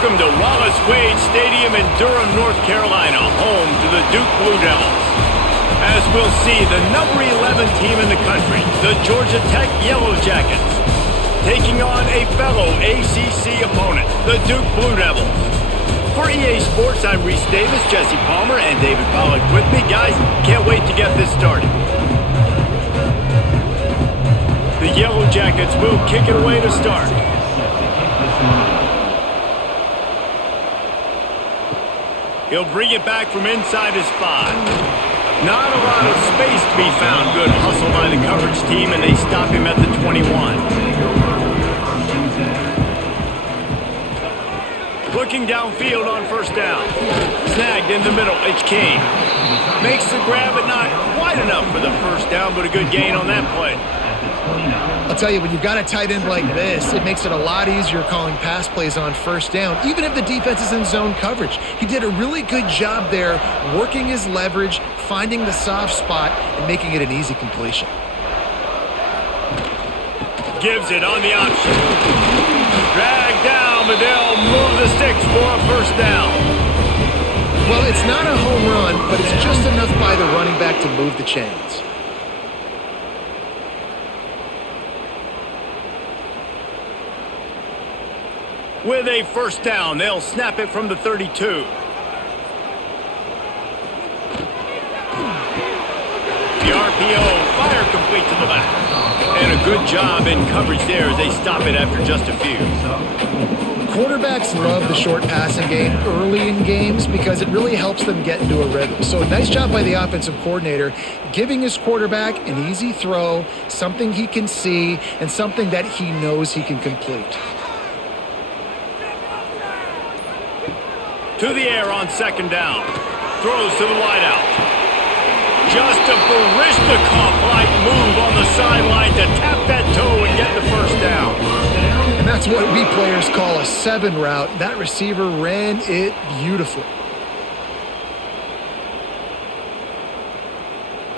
Welcome to Wallace Wade Stadium in Durham, North Carolina, home to the Duke Blue Devils. As we'll see, the number 11 team in the country, the Georgia Tech Yellow Jackets, taking on a fellow ACC opponent, the Duke Blue Devils. For EA Sports, I'm Reese Davis, Jesse Palmer, and David Pollack with me. Guys, can't wait to get this started. The Yellow Jackets will kick it away to start. He'll bring it back from inside his 5. Not a lot of space to be found. Good hustle by the coverage team, and they stop him at the 21. Looking downfield on first down. Snagged in the middle. It's King. Makes the grab, but not quite enough for the first down, but a good gain on that play. I'll tell you, when you've got a tight end like this, it makes it a lot easier calling pass plays on first down, even if the defense is in zone coverage. He did a really good job there, working his leverage, finding the soft spot, and making it an easy completion. Gives it on the option. Dragged down, but they'll move the sticks for a first down. Well, it's not a home run, but it's just enough by the running back to move the chains. With a first down, they'll snap it from the 32. The RPO, fire complete to the left. And a good job in coverage there as they stop it after just a few. Quarterbacks love the short passing game early in games because it really helps them get into a rhythm. So nice job by the offensive coordinator, giving his quarterback an easy throw, something he can see, and something that he knows he can complete. To the air on second down. Throws to the wideout. Just a Baryshnikov-like move on the sideline to tap that toe and get the first down. And that's what we players call a 7 route. That receiver ran it beautifully.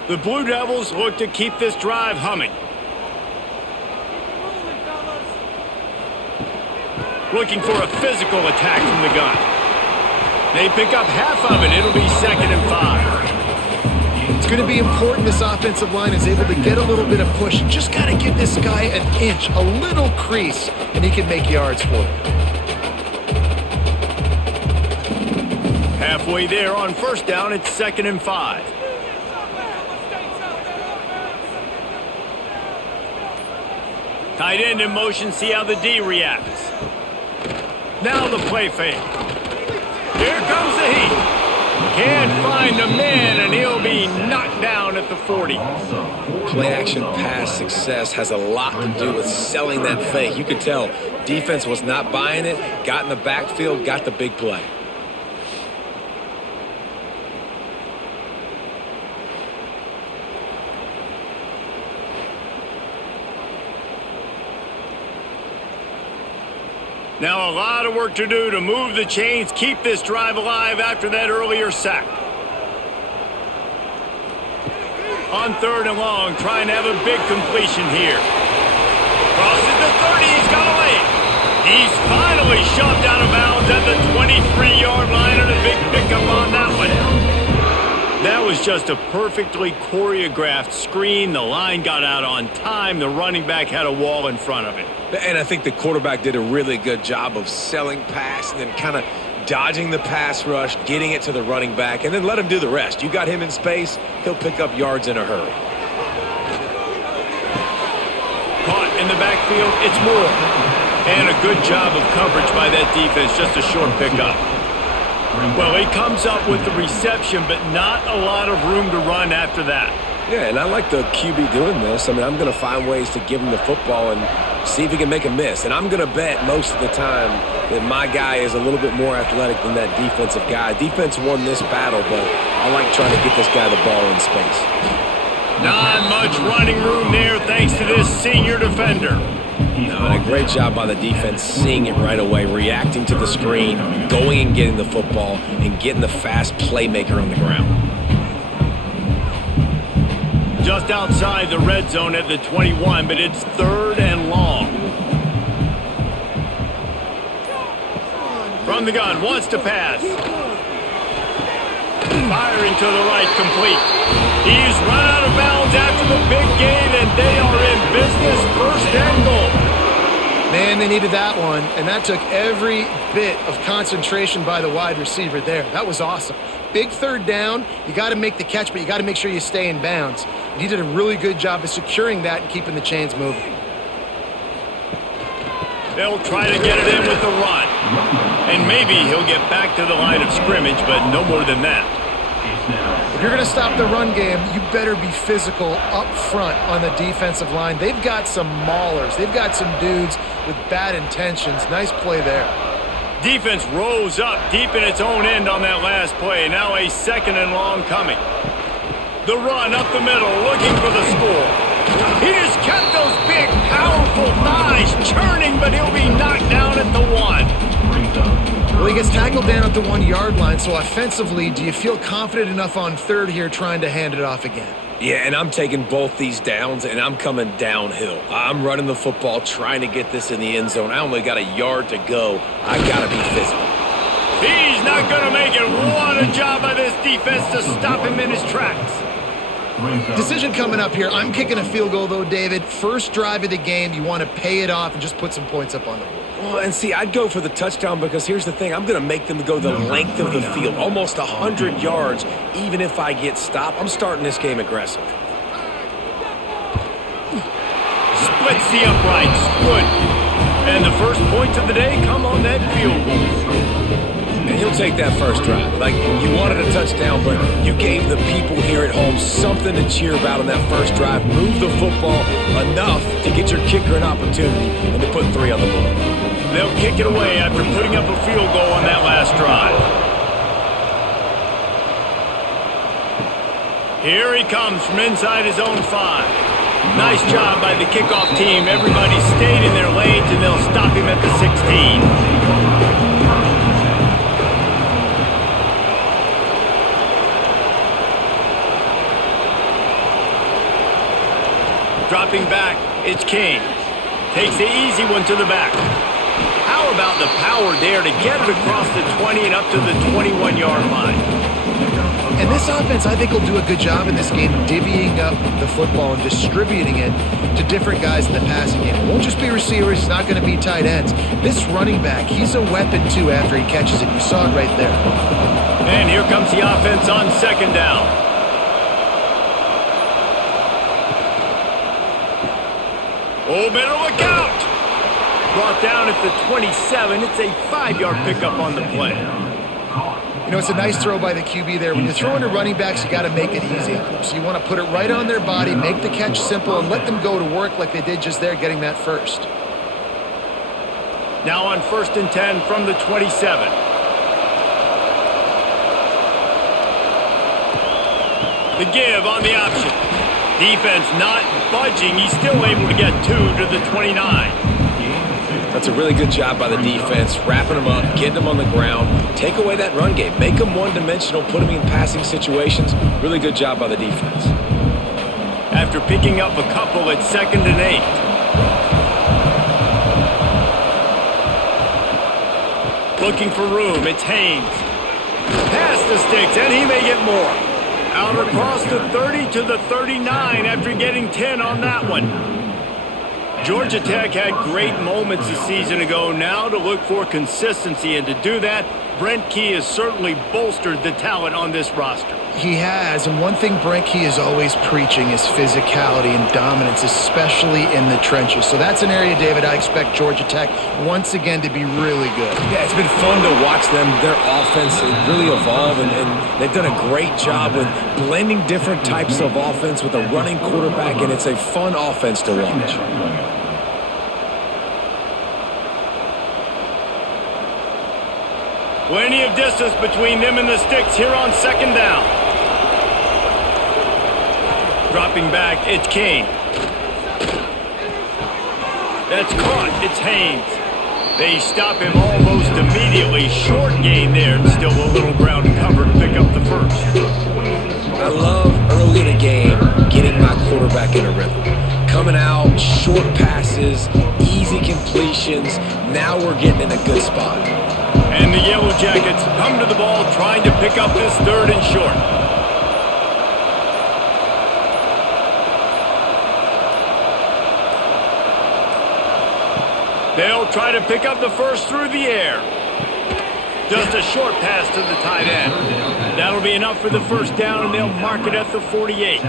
The Blue Devils look to keep this drive humming. Looking for a physical attack from the gun. They pick up half of it. It'll be 2nd and 5. It's going to be important this offensive line is able to get a little bit of push. Just got to give this guy an inch, a little crease, and he can make yards for you. Halfway there on first down, it's 2nd and 5. Tight end in motion, see how the D reacts. Now the play fake. Here comes the heat. Can't find a man, and he'll be knocked down at the 40. Play-action pass success has a lot to do with selling that fake. You could tell defense was not buying it, got in the backfield, got the big play. Now a lot of work to do to move the chains, keep this drive alive after that earlier sack. On 3rd and long, trying to have a big completion here. Crosses the 30, he's got away. He's finally shoved out of bounds at the 23-yard line, and a big pickup on that one. That was just a perfectly choreographed screen. The line got out on time. The running back had a wall in front of it. And I think the quarterback did a really good job of selling pass and then kind of dodging the pass rush, getting it to the running back, and then let him do the rest. You got him in space, he'll pick up yards in a hurry. Caught in the backfield, it's Moore. And a good job of coverage by that defense, just a short pickup. Well, he comes up with the reception, but not a lot of room to run after that. Yeah, and I like the QB doing this. I mean, I'm going to find ways to give him the football and see if he can make a miss. And I'm going to bet most of the time that my guy is a little bit more athletic than that defensive guy. Defense won this battle, but I like trying to get this guy the ball in space. Not much running room there thanks to this senior defender. No, and a great job by the defense seeing it right away, reacting to the screen, going and getting the football, and getting the fast playmaker on the ground. Just outside the red zone at the 21, but it's 3rd and long. From the gun, wants to pass. Firing to the right, complete. He's run out of bounds after the big gain, and they are in business, first and goal. Man, they needed that one, and that took every bit of concentration by the wide receiver there. That was awesome. Big third down. You got to make the catch, but you got to make sure you stay in bounds. And he did a really good job of securing that and keeping the chains moving. They'll try to get it in with the run. And maybe he'll get back to the line of scrimmage, but no more than that. If you're going to stop the run game, you better be physical up front on the defensive line. They've got some maulers. They've got some dudes with bad intentions. Nice play there. Defense rose up deep in its own end on that last play. Now a second and long coming. The run up the middle, looking for the score. He just kept those big, powerful thighs churning, but he'll be knocked down at the 1. Well, he gets tackled down at the 1-yard line, so offensively, do you feel confident enough on third here trying to hand it off again? Yeah, and I'm taking both these downs, and I'm coming downhill. I'm running the football, trying to get this in the end zone. I only got a yard to go. I got to be physical. He's not going to make it. What a job by this defense to stop him in his tracks. Decision coming up here. I'm kicking a field goal, though, David. First drive of the game, you want to pay it off and just put some points up on the board. Well, and see, I'd go for the touchdown because here's the thing. I'm going to make them go the length of the field, almost 100 yards, even if I get stopped. I'm starting this game aggressive. Splits the uprights. Good. And the first points of the day come on that field goal. And he'll take that first drive. Like, you wanted a touchdown, but you gave the people here at home something to cheer about on that first drive. Move the football enough to get your kicker an opportunity and to put 3 on the board. They'll kick it away after putting up a field goal on that last drive. Here he comes from inside his own 5. Nice job by the kickoff team. Everybody stayed in their lanes, and they'll stop him at the 16. Dropping back, it's King. Takes the easy one to the back. How about the power there to get it across the 20 and up to the 21-yard line? And this offense, I think, will do a good job in this game divvying up the football and distributing it to different guys in the passing game. It won't just be receivers. It's not going to be tight ends. This running back, he's a weapon, too, after he catches it. You saw it right there. And here comes the offense on second down. Oh, better look out! Brought down at the 27. It's a 5-yard pickup on the play. You know, it's a nice throw by the QB there. When you're throwing to running backs, you got to make it easy on them. So you want to put it right on their body, make the catch simple, and let them go to work like they did just there, getting that first. Now on 1st and 10 from the 27. The give on the option. Defense not budging. He's still able to get 2 to the 29. That's a really good job by the defense, wrapping them up, getting them on the ground, take away that run game, make them one-dimensional, put them in passing situations. Really good job by the defense. After picking up a couple at 2nd and 8. Looking for room, it's Haynes. Past the sticks, and he may get more. Out across the 30 to the 39 after getting 10 on that one. Georgia Tech had great moments a season ago. Now to look for consistency, and to do that, Brent Key has certainly bolstered the talent on this roster. He has, and one thing Brent Key is always preaching is physicality and dominance, especially in the trenches. So that's an area, David, I expect Georgia Tech once again to be really good. Yeah, it's been fun to watch them, their offense really evolve, and they've done a great job with blending different types of offense with a running quarterback, and it's a fun offense to watch. Plenty of distance between them and the sticks here on 2nd down. Dropping back, it's King. That's caught, it's Haynes. They stop him almost immediately. Short gain there, and still a little ground to cover to pick up the first. I love early in the game getting my quarterback in a rhythm. Coming out, short passes, easy completions. Now we're getting in a good spot. And the Yellow Jackets come to the ball trying to pick up this 3rd and short. They'll try to pick up the first through the air. Just a short pass to the tight end. That'll be enough for the first down, and they'll mark it at the 48.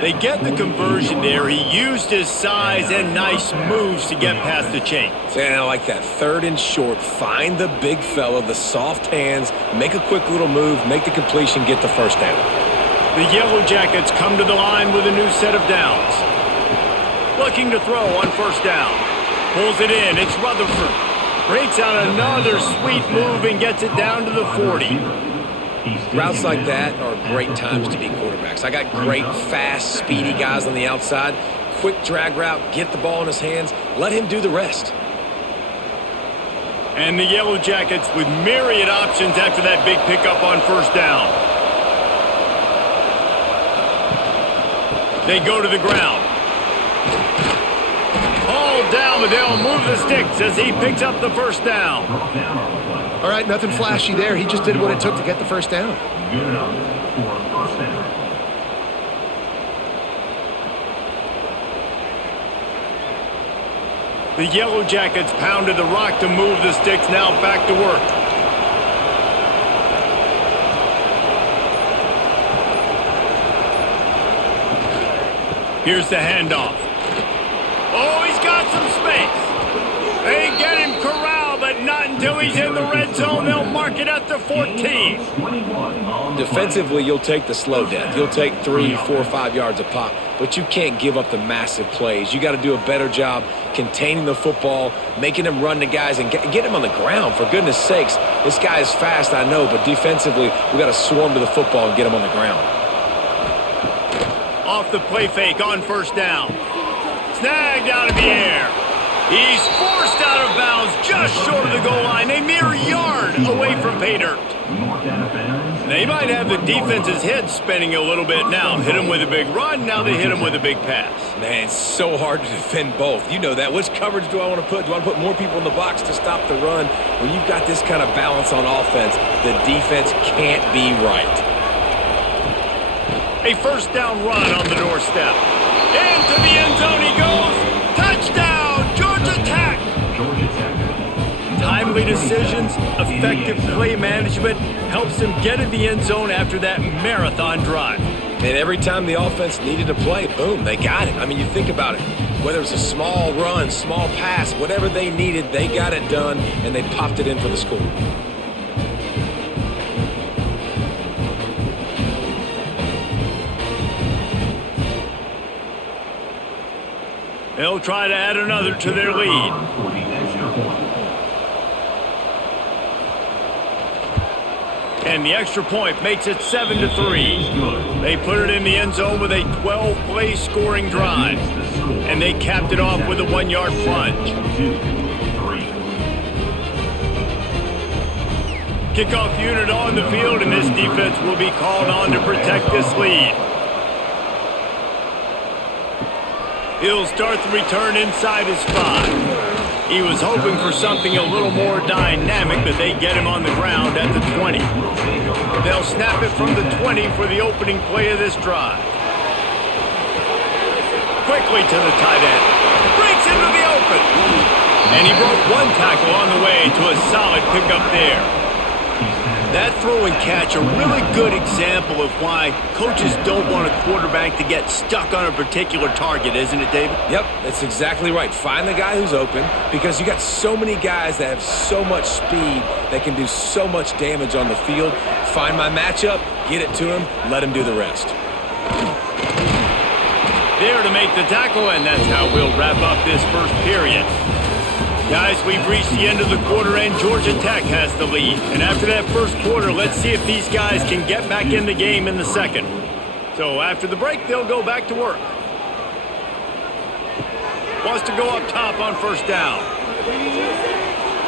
They get the conversion there. He used his size and nice moves to get past the chains. And I like that 3rd and short. Find the big fella, the soft hands, make a quick little move, make the completion, get the first down. The Yellow Jackets come to the line with a new set of downs. Looking to throw on first down. Pulls it in. It's Rutherford. Breaks out another sweet move and gets it down to the 40. Routes like that are great times to be quarterbacks. I got great, fast, speedy guys on the outside. Quick drag route, get the ball in his hands, let him do the rest. And the Yellow Jackets with myriad options after that big pickup on first down. They go to the ground. Down, but they'll move the sticks as he picks up the first down. All right, nothing flashy there. He just did what it took to get the first down. Good enough for first down. The Yellow Jackets pounded the rock to move the sticks, now back to work. Here's the handoff. Oh, he's got some space. They get him corralled, but not until he's in the red zone. They'll mark it at the 14. Defensively, you'll take the slow death. You'll take 3, 4, 5 yards a pop, but you can't give up the massive plays. You got to do a better job containing the football, making them run the guys, and get him on the ground. For goodness sakes, this guy is fast, I know, but defensively, we got to swarm to the football and get him on the ground. Off the play fake on first down. Snagged out of the air. He's forced out of bounds just short of the goal line, a mere yard away from pay dirt. They might have the defense's head spinning a little bit now. Hit him with a big run, now they hit him with a big pass. Man, it's so hard to defend both. You know that. Which coverage do I want to put? Do I want to put more people in the box to stop the run? When you've got this kind of balance on offense, the defense can't be right. A first down run on the doorstep. Into the end zone he goes. Touchdown, Georgia Tech. Timely decisions, effective play management helps them get in the end zone after that marathon drive. And every time the offense needed to play, boom, they got it. I mean, you think about it. Whether it's a small run, small pass, whatever they needed, they got it done, and they popped it in for the score. They'll try to add another to their lead. And the extra point makes it 7-3. They put it in the end zone with a 12-play scoring drive. And they capped it off with a 1-yard plunge. Kickoff unit on the field, and this defense will be called on to protect this lead. He'll start the return inside his 5. He was hoping for something a little more dynamic, but they get him on the ground at the 20. They'll snap it from the 20 for the opening play of this drive. Quickly to the tight end. Breaks into the open. And he broke one tackle on the way to a solid pickup there. That throw and catch, a really good example of why coaches don't want a quarterback to get stuck on a particular target, isn't it, David? Yep, that's exactly right. Find the guy who's open, because you got so many guys that have so much speed that can do so much damage on the field. Find my matchup, get it to him, let him do the rest. There to make the tackle, and that's how we'll wrap up this first period. Guys, we've reached the end of the quarter, and Georgia Tech has the lead. And after that first quarter, let's see if these guys can get back in the game in the second. So after the break, they'll go back to work. Wants to go up top on first down.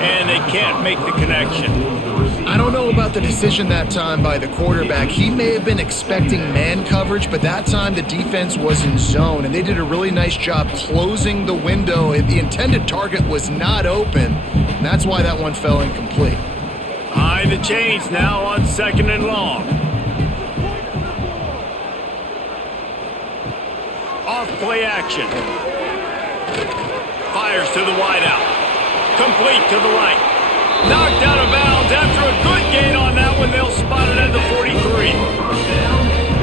And they can't make the connection. I don't know about the decision that time by the quarterback. He may have been expecting man coverage, but that time the defense was in zone, and they did a really nice job closing the window. The intended target was not open. and that's why that one fell incomplete. High the chains now on 2nd and long. Off play action. Fires to the wideout. Complete to the right. Knocked out of bounds after a good gain on that one. They'll spot it at the 43.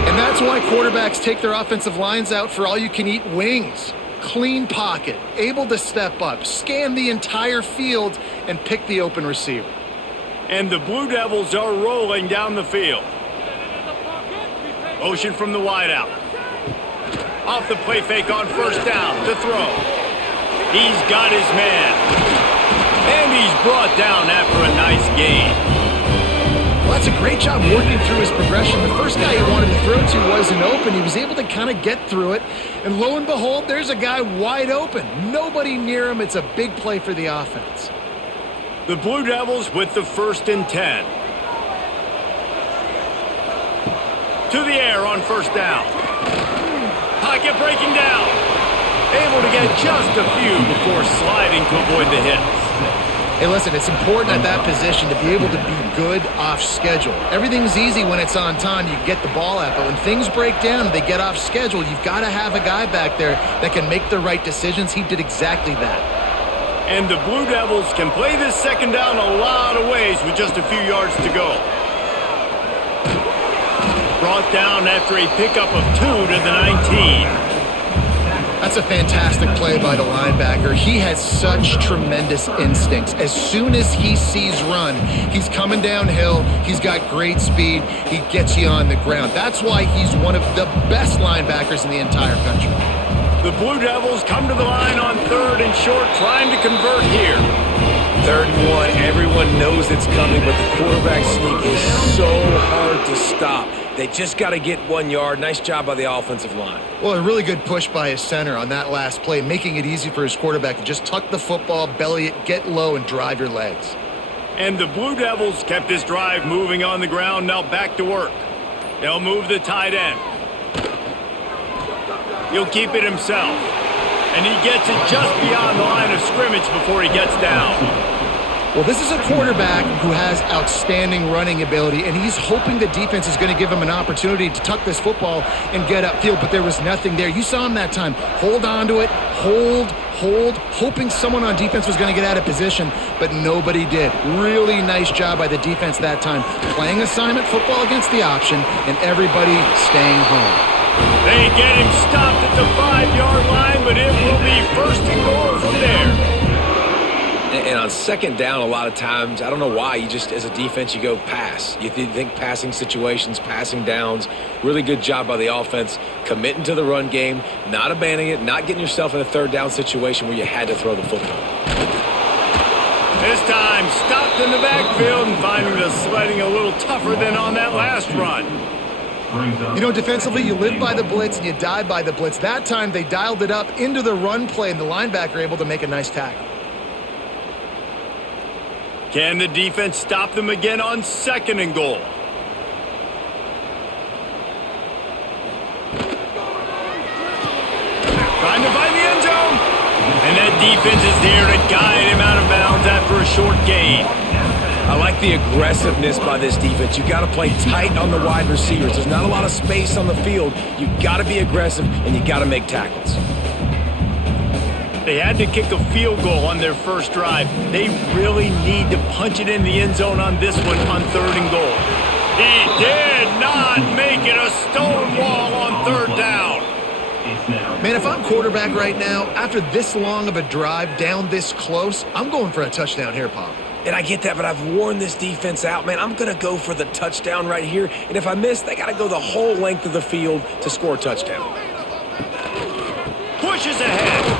And that's why quarterbacks take their offensive lines out for all-you-can-eat wings. Clean pocket, able to step up, scan the entire field, and pick the open receiver. And the Blue Devils are rolling down the field. Motion from the wideout. Off the play fake on 1st down to throw. He's got his man. And he's brought down after a nice gain. Well, that's a great job working through his progression. The first guy he wanted to throw to wasn't open. He was able to kind of get through it. And lo and behold, there's a guy wide open. Nobody near him. It's a big play for the offense. The Blue Devils with the 1st and 10. To the air on 1st down. Pocket breaking down. Able to get just a few before sliding to avoid the hits. Hey, listen, it's important at that position to be able to be good off schedule. Everything's easy when it's on time. You get the ball out, but when things break down and they get off schedule, you've got to have a guy back there that can make the right decisions. He did exactly that. And the Blue Devils can play this 2nd down a lot of ways with just a few yards to go. Brought down after a pickup of 2 to the 19. That's a fantastic play by the linebacker. He has such tremendous instincts. As soon as he sees run, he's coming downhill. He's got great speed. He gets you on the ground. That's why he's one of the best linebackers in the entire country. The Blue Devils come to the line on 3rd and short, trying to convert here. 3rd and 1, everyone knows it's coming, but the quarterback sneak is so hard to stop. They just got to get 1 yard. Nice job by the offensive line. Well, a really good push by his center on that last play, making it easy for his quarterback to just tuck the football, belly it, get low, and drive your legs. And the Blue Devils kept this drive moving on the ground, now back to work. They'll move the tight end. He'll keep it himself. And he gets it just beyond the line of scrimmage before he gets down. Well, this is a quarterback who has outstanding running ability, and he's hoping the defense is going to give him an opportunity to tuck this football and get upfield, but there was nothing there. You saw him that time. Hold on to it, hold, hoping someone on defense was going to get out of position, but nobody did. Really nice job by the defense that time, playing assignment football against the option, and everybody staying home. They get him stopped at the 5-yard line, but it will be 1st and goal from there. And on 2nd down, a lot of times, I don't know why, you just, as a defense, you go pass. You think passing situations, passing downs. Really good job by the offense, committing to the run game, not abandoning it, not getting yourself in a 3rd down situation where you had to throw the football. This time, stopped in the backfield and finding the sledding a little tougher than on that last run. You know, defensively, you live by the blitz and you die by the blitz. That time, they dialed it up into the run play, and the linebacker able to make a nice tackle. Can the defense stop them again on 2nd and goal? Trying to find the end zone. And that defense is there to guide him out of bounds after a short gain. I like the aggressiveness by this defense. You got to play tight on the wide receivers. There's not a lot of space on the field. You got to be aggressive, and you got to make tackles. They had to kick a field goal on their first drive. They really need to punch it in the end zone on this one on 3rd and goal. He did not make it a stone wall on 3rd down. Man, if I'm quarterback right now, after this long of a drive down this close, I'm going for a touchdown here, Pop. And I get that, but I've worn this defense out, man. I'm going to go for the touchdown right here. And if I miss, they got to go the whole length of the field to score a touchdown. Pushes ahead.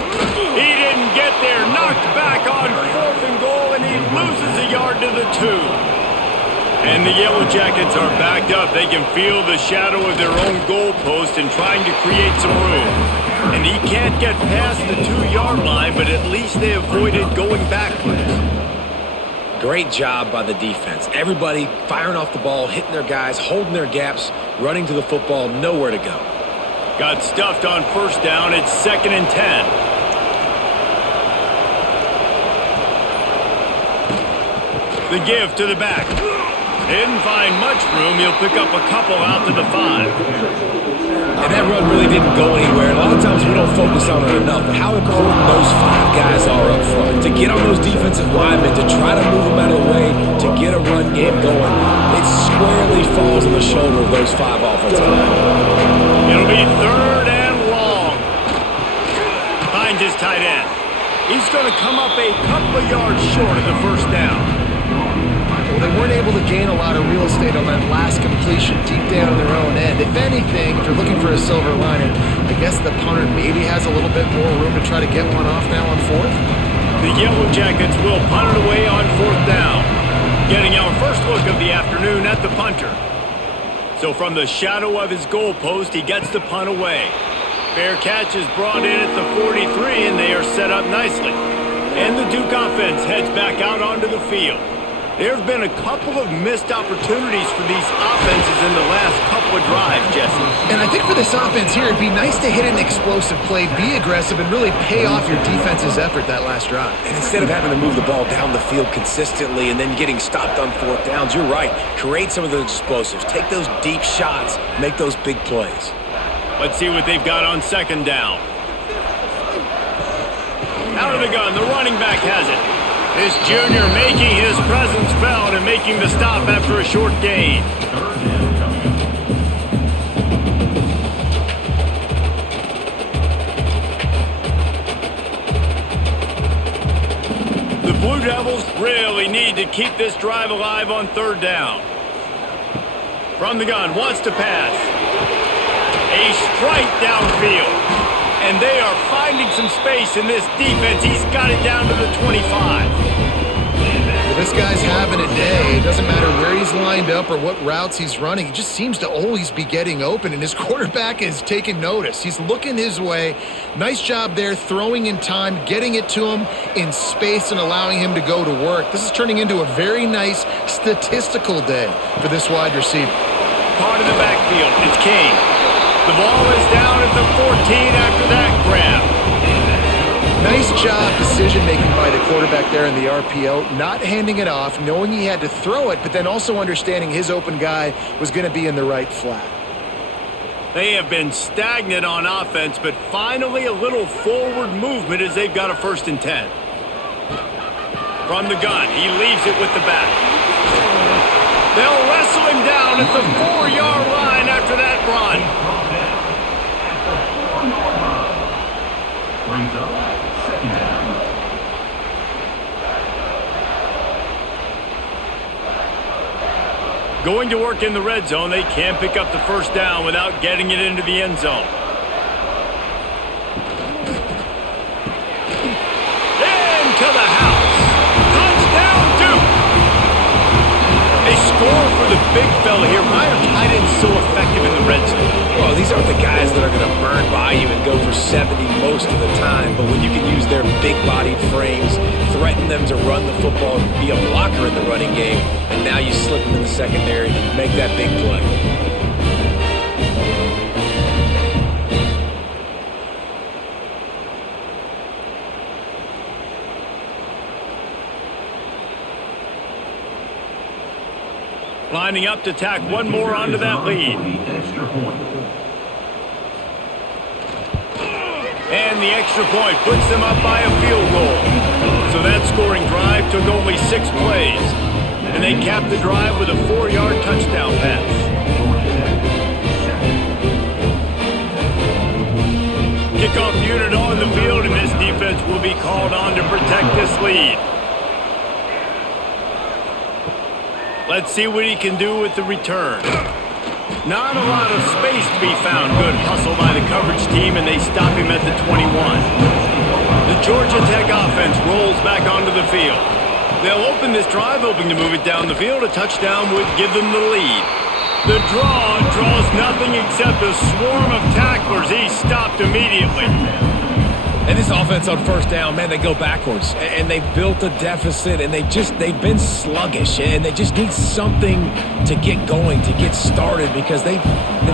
He didn't get there. Knocked back on 4th and goal, and he loses a yard to the 2. And the Yellow Jackets are backed up. They can feel the shadow of their own goalpost and trying to create some room. And he can't get past the 2-yard line, but at least they avoided going backwards. Great job by the defense. Everybody firing off the ball, hitting their guys, holding their gaps, running to the football, nowhere to go. Got stuffed on 1st down. It's 2nd and 10. The give to the back. Didn't find much room. He'll pick up a couple out to the 5. And that run really didn't go anywhere. A lot of times we don't focus on it enough, but how important those 5 guys are up front. To get on those defensive linemen, to try to move them out of the way, to get a run game going, it squarely falls on the shoulder of those 5 offensive linemen. It'll be 3rd and long. Finds his tight end. He's going to come up a couple of yards short of the first down. Well, they weren't able to gain a lot of real estate on that last completion deep down on their own end. If anything, if you're looking for a silver lining, I guess the punter maybe has a little bit more room to try to get one off now on 4th. The Yellow Jackets will punt it away on 4th down. Getting our first look of the afternoon at the punter. So from the shadow of his goalpost, he gets the punt away. Fair catch is brought in at the 43, and they are set up nicely. And the Duke offense heads back out onto the field. There have been a couple of missed opportunities for these offenses in the last couple of drives, Jesse. And I think for this offense here, it'd be nice to hit an explosive play, be aggressive, and really pay off your defense's effort that last drive. And instead of having to move the ball down the field consistently and then getting stopped on 4th downs, you're right. Create some of those explosives. Take those deep shots. Make those big plays. Let's see what they've got on 2nd down. Out of the gun, the running back has it. This junior making his presence felt and making the stop after a short gain. The Blue Devils really need to keep this drive alive on 3rd down. From the gun, wants to pass. A strike downfield. And they are finding some space in this defense. He's got it down to the 25. Well, this guy's having a day. It doesn't matter where he's lined up or what routes he's running. He just seems to always be getting open, and his quarterback is taking notice. He's looking his way. Nice job there, throwing in time, getting it to him in space and allowing him to go to work. This is turning into a very nice statistical day for this wide receiver. Caught in the backfield. It's King. The ball is down at the 14 after that grab. Nice job decision-making by the quarterback there in the RPO, not handing it off, knowing he had to throw it, but then also understanding his open guy was going to be in the right flat. They have been stagnant on offense, but finally a little forward movement as they've got a 1st and 10. From the gun, he leaves it with the back. They'll wrestle him down at the 4-yard line after that run. Brings up 2nd down. Going to work in the red zone, they can't pick up the 1st down without getting it into the end zone. Into the house. Touchdown, Duke. They score for the big fella here. Why are tight ends so effective in the red zone? Well, these aren't the guys that are going to burn by you and go for 70 most of the time, but when you can use their big-bodied frames, threaten them to run the football and be a blocker in the running game, and now you slip them in the secondary, make that big play. Lining up to tack one more onto that lead. Extra point. And the extra point puts them up by a field goal. So that scoring drive took only 6 plays. And they capped the drive with a 4-yard touchdown pass. Kickoff unit on the field, and this defense will be called on to protect this lead. Let's see what he can do with the return. Not a lot of space to be found. Good hustle by the coverage team, and they stop him at the 21. The Georgia Tech offense rolls back onto the field. They'll open this drive, hoping to move it down the field. A touchdown would give them the lead. The draw draws nothing except a swarm of tacklers. He's stopped immediately. And this offense on 1st down, man, they go backwards. And they've built a deficit, and they've been sluggish. And they just need something to get going, to get started, because they've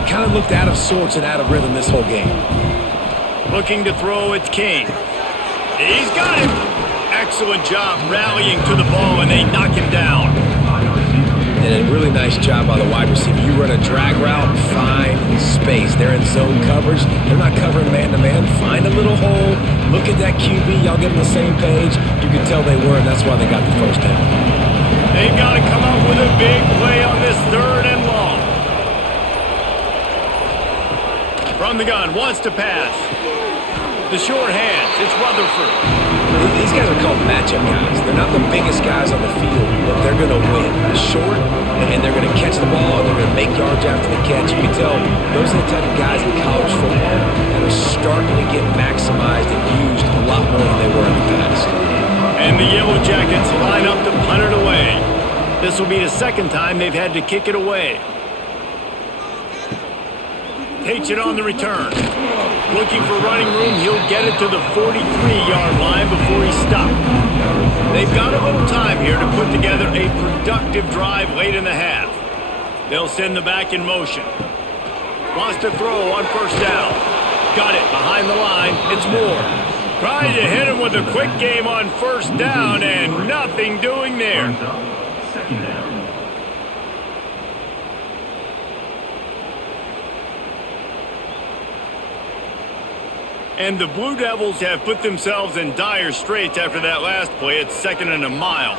kind of looked out of sorts and out of rhythm this whole game. Looking to throw, it's King. He's got him. excellent job rallying to the ball, and they knock him down. And a really nice job by the wide receiver. You run a drag route, find space. They're in zone coverage. They're not covering man-to-man. Find a little hole. Look at that QB. Y'all get on the same page. You can tell they were, and that's why they got the first down. They've got to come up with a big play on this 3rd and long. From the gun, wants to pass. The short hands, it's Rutherford. These guys are called matchup guys. They're not the biggest guys on the field, but they're going to win. Short, and they're going to catch the ball, and they're going to make yards after the catch. You can tell those are the type of guys in college football that are starting to get maximized and used a lot more than they were in the past. And the Yellow Jackets line up to punt it away. This will be the 2nd time they've had to kick it away. Takes it on the return. Looking for running room, he'll get it to the 43-yard line before he stopped. They've got a little time here to put together a productive drive late in the half. They'll send the back in motion. Wants to throw on 1st down. Got it behind the line. It's Moore. Trying to hit him with a quick game on 1st down, and nothing doing there. 2nd down. And the Blue Devils have put themselves in dire straits after that last play. It's 2nd and a mile.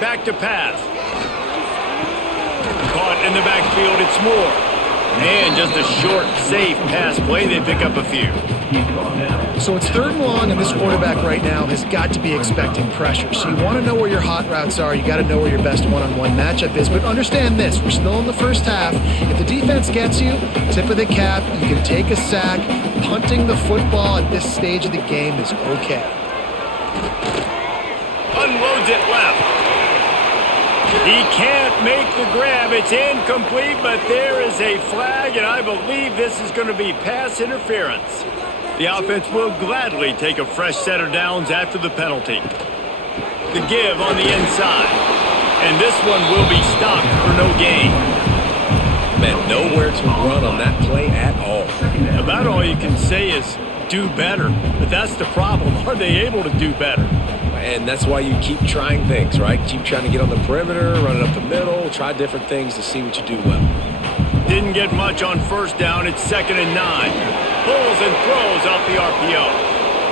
Back to pass. Caught in the backfield, it's Moore. And just a short, safe pass play. They pick up a few. So it's 3rd and long, and this quarterback right now has got to be expecting pressure. So you want to know where your hot routes are. You got to know where your best one-on-one matchup is. But understand this, we're still in the 1st half. If the defense gets you, tip of the cap, you can take a sack. Punting the football at this stage of the game is okay. Unloads it left. He can't make the grab. It's incomplete, but there is a flag, and I believe this is going to be pass interference. The offense will gladly take a fresh set of downs after the penalty. The give on the inside. And this one will be stopped for no gain. Man, nowhere to run on that play at all. About all you can say is do better. But that's the problem. Are they able to do better? And that's why you keep trying things, right? Keep trying to get on the perimeter, run it up the middle, try different things to see what you do well. Didn't get much on 1st down. It's 2nd and 9. Pulls and throws off the RPO.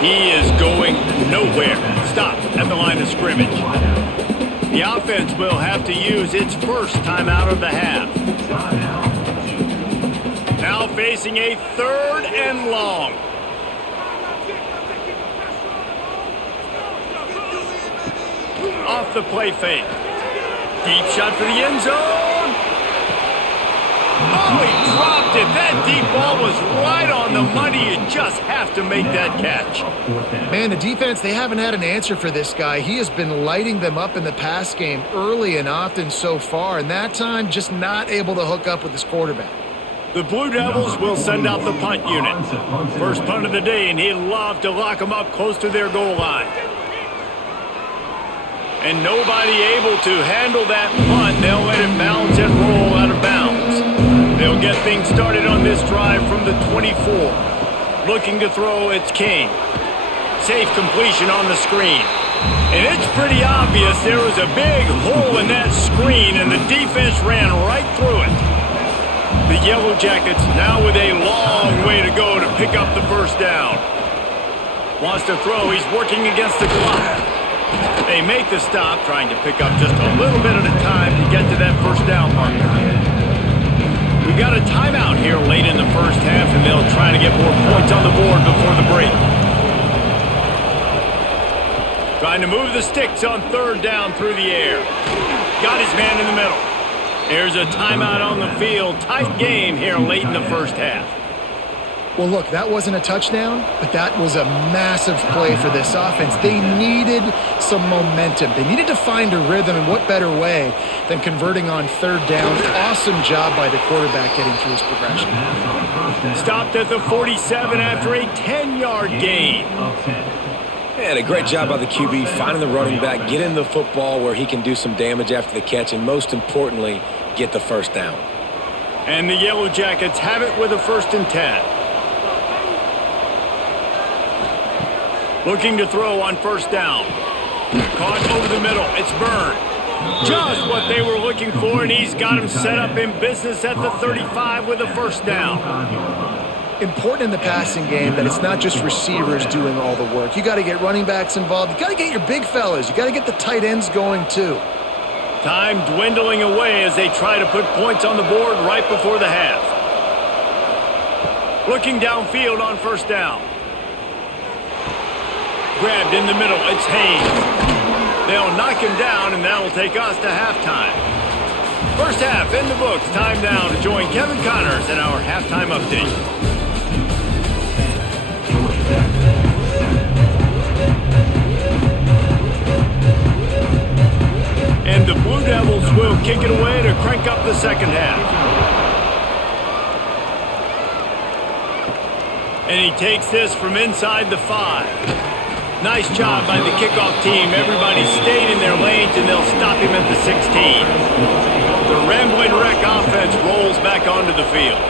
He is going nowhere. Stopped at the line of scrimmage. The offense will have to use its 1st timeout of the half. Now facing a 3rd and long. Off the play fake. Deep shot for the end zone. Oh, he dropped it. That deep ball was right on the money. You just have to make that catch. Man, the defense, they haven't had an answer for this guy. He has been lighting them up in the pass game early and often so far, and that time just not able to hook up with his quarterback. The Blue Devils will send out the punt unit. 1st punt of the day, and he'd love to lock them up close to their goal line. And nobody able to handle that punt. They'll let it bounce and roll out of bounds. They'll get things started on this drive from the 24. Looking to throw, it's King. Safe completion on the screen. And it's pretty obvious there was a big hole in that screen, and the defense ran right through it. The Yellow Jackets now with a long way to go to pick up the 1st down. Wants to throw. He's working against the clock. They make the stop, trying to pick up just a little bit at a time to get to that 1st down marker. We've got a timeout here late in the 1st half, and they'll try to get more points on the board before the break. Trying to move the sticks on 3rd down through the air. Got his man in the middle. There's a timeout on the field. Tight game here late in the 1st half. Well, look, that wasn't a touchdown, but that was a massive play for this offense. They needed some momentum. They needed to find a rhythm, and what better way than converting on third down. Awesome job by the quarterback getting through his progression. Stopped at the 47 after a 10-yard gain. And a great job by the QB finding the running back, getting the football where he can do some damage after the catch, and most importantly, get the first down. And the Yellow Jackets have it with a 1st and 10. Looking to throw on 1st down. Caught over the middle. It's Byrne. Just what they were looking for, and he's got him set up in business at the 35 with a 1st down. Important in the passing game that it's not just receivers doing all the work. You got to get running backs involved. You got to get your big fellas. You got to get the tight ends going too. Time dwindling away as they try to put points on the board right before the half. Looking downfield on 1st down. Grabbed in the middle. It's Haynes. They'll knock him down, and that'll take us to halftime. First half in the books. Time now to join Kevin Connors in our halftime update. And the Blue Devils will kick it away to crank up the second half. And he takes this from inside the 5. Nice job by the kickoff team. Everybody stayed in their lanes, and they'll stop him at the 16. The Rambling Wreck offense rolls back onto the field.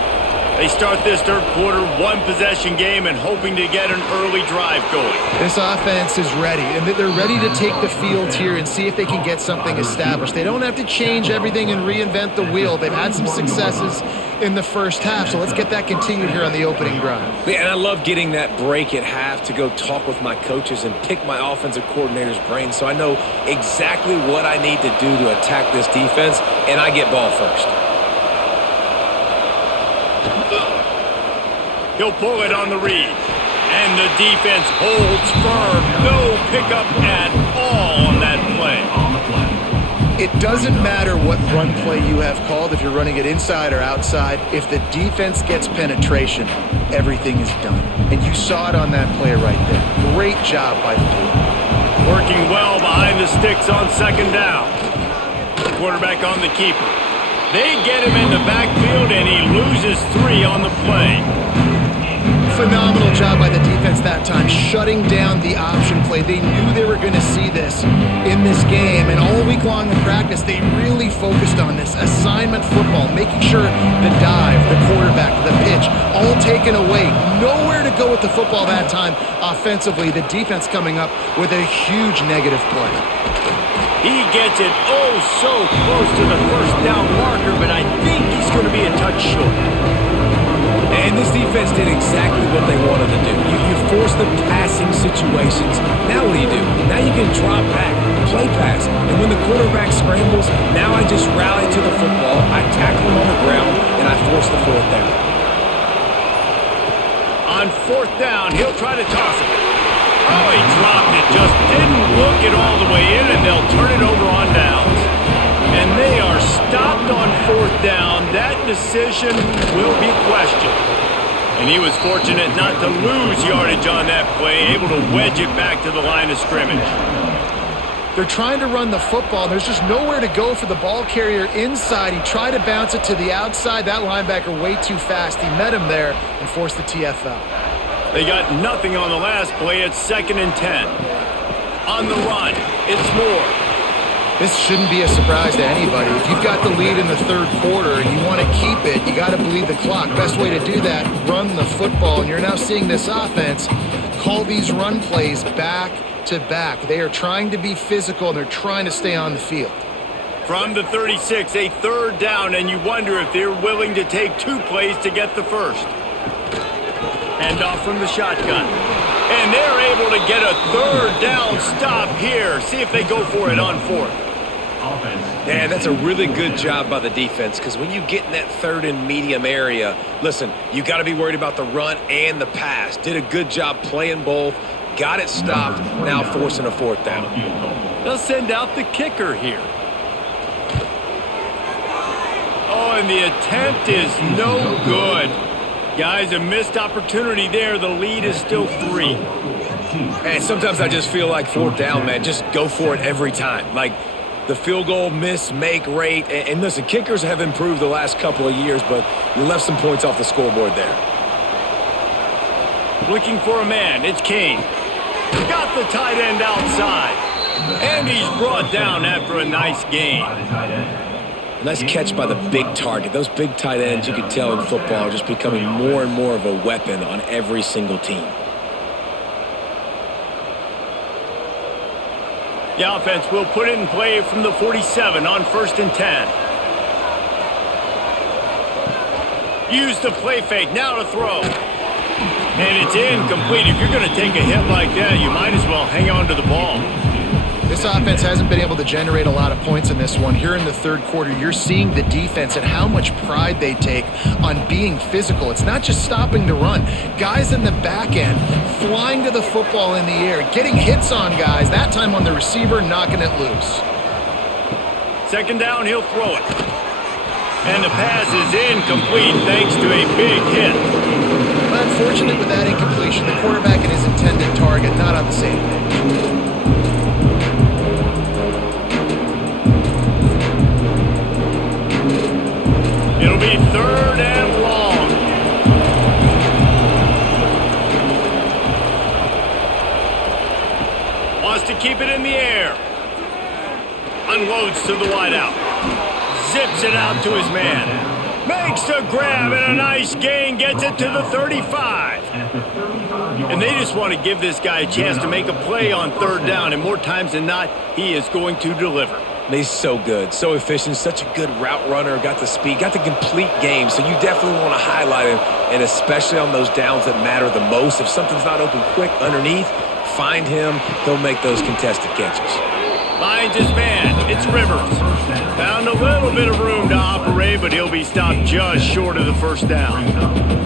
They start this third quarter one-possession game and hoping to get an early drive going. This offense is ready, and they're ready to take the field here and see if they can get something established. They don't have to change everything and reinvent the wheel. They've had some successes in the first half, so let's get that continued here on the opening drive. Yeah, and I love getting that break at half to go talk with my coaches and pick my offensive coordinator's brain so I know exactly what I need to do to attack this defense, and I get ball first. He'll pull it on the read. And the defense holds firm. No pickup at all on that play. It doesn't matter what run play you have called, if you're running it inside or outside. If the defense gets penetration, everything is done. And you saw it on that play right there. Great job by the team. Working well behind the sticks on 2nd down. Quarterback on the keeper. They get him in the backfield, and he loses 3 on the play. Phenomenal job by the defense that time, shutting down the option play. They knew they were going to see this in this game, and all week long in practice, they really focused on this assignment football, making sure the dive, the quarterback, the pitch, all taken away. Nowhere to go with the football that time offensively. The defense coming up with a huge negative play. He gets it so close to the 1st down marker, but I think he's going to be a touch short. And this defense did exactly what they wanted to do. You force the passing situations. Now what do? Now you can drop back, play pass. And when the quarterback scrambles, now I just rally to the football, I tackle him on the ground, and I force the 4th down. On 4th down, he'll try to toss it. Oh, he dropped it. Just didn't look it all the way in, and they'll turn it over on downs. And they are stopped on 4th down. That decision will be questioned. And he was fortunate not to lose yardage on that play, able to wedge it back to the line of scrimmage. They're trying to run the football. There's just nowhere to go for the ball carrier inside. He tried to bounce it to the outside. That linebacker way too fast. He met him there and forced the TFL. They got nothing on the last play. It's 2nd and 10. On the run, it's Moore. This shouldn't be a surprise to anybody. If you've got the lead in the third quarter and you want to keep it, you got to bleed the clock. Best way to do that, run the football. And you're now seeing this offense call these run plays back to back. They are trying to be physical, and they're trying to stay on the field. From the 36, a 3rd down, and you wonder if they're willing to take 2 plays to get the first. Hand off from the shotgun. And they're able to get a 3rd down stop here. See if they go for it on 4th. Yeah, that's a really good job by the defense, because when you get in that 3rd and medium area, listen, you got to be worried about the run and the pass. Did a good job playing both, got it stopped, now forcing a 4th down. They'll send out the kicker here. Oh, and the attempt is no good. Guys, a missed opportunity there. The lead is still 3. And sometimes I just feel like fourth down, man, just go for it every time. Like the field goal miss, make rate. And listen, kickers have improved the last couple of years, but you left some points off the scoreboard there. Looking for a man. It's Kane. Got the tight end outside. And he's brought down after a nice gain. Nice catch by the big target. Those big tight ends, you can tell in football, are just becoming more and more of a weapon on every single team. The offense will put it in play from the 47 on 1st and 10. Use the play fake. Now to throw. And it's incomplete. If you're going to take a hit like that, you might as well hang on to the ball. This offense hasn't been able to generate a lot of points in this one. Here in the third quarter, you're seeing the defense and how much pride they take on being physical. It's not just stopping the run. Guys in the back end flying to the football in the air, getting hits on guys, that time on the receiver, knocking it loose. 2nd down, he'll throw it. And the pass is incomplete thanks to a big hit. But unfortunate with that incompletion, the quarterback and his intended target not on the same page. It'll be 3rd and long. Wants to keep it in the air. Unloads to the wideout. Zips it out to his man. Makes the grab and a nice gain. Gets it to the 35. And they just want to give this guy a chance to make a play on 3rd down. And more times than not, he is going to deliver. He's so good, so efficient, such a good route runner, got the speed, got the complete game, so you definitely want to highlight him, and especially on those downs that matter the most. If something's not open quick underneath, find him, he'll make those contested catches. Finds his man, it's Rivers. Found a little bit of room to operate, but he'll be stopped just short of the 1st down.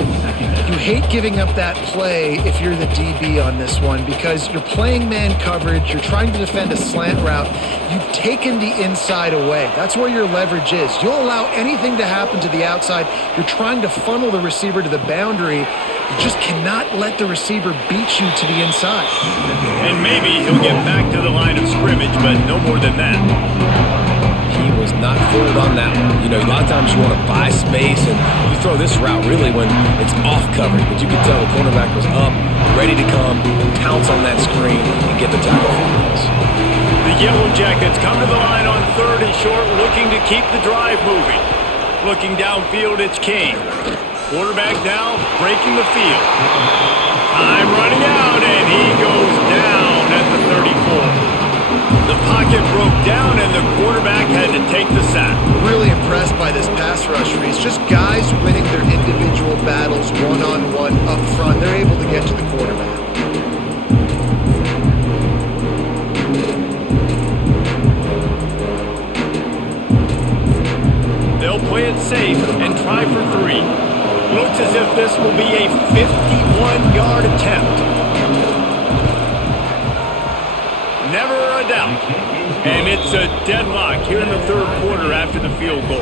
You hate giving up that play if you're the DB on this one because you're playing man coverage, you're trying to defend a slant route, you've taken the inside away. That's where your leverage is. You'll allow anything to happen to the outside. You're trying to funnel the receiver to the boundary. You just cannot let the receiver beat you to the inside. And maybe he'll get back to the line of scrimmage, but no more than that. He was not fooled on that one. You know, a lot of times you want to buy space, and you throw this route really when it's off coverage. But you can tell the cornerback was up, ready to come, pounce on that screen, and get the tackle for the loss. The Yellow Jackets come to the line on 3rd and short, looking to keep the drive moving. Looking downfield, it's Kane. Quarterback now, breaking the field. Time running out, and he goes down at the 34. The pocket broke down, and the quarterback had to take the sack. Really impressed by this pass rush, Reese. Just guys winning their individual battles one-on-one up front. They're able to get to the quarterback. They'll play it safe and try for 3. Looks as if this will be a 51-yard attempt. Never a doubt. And it's a deadlock here in the 3rd quarter after the field goal.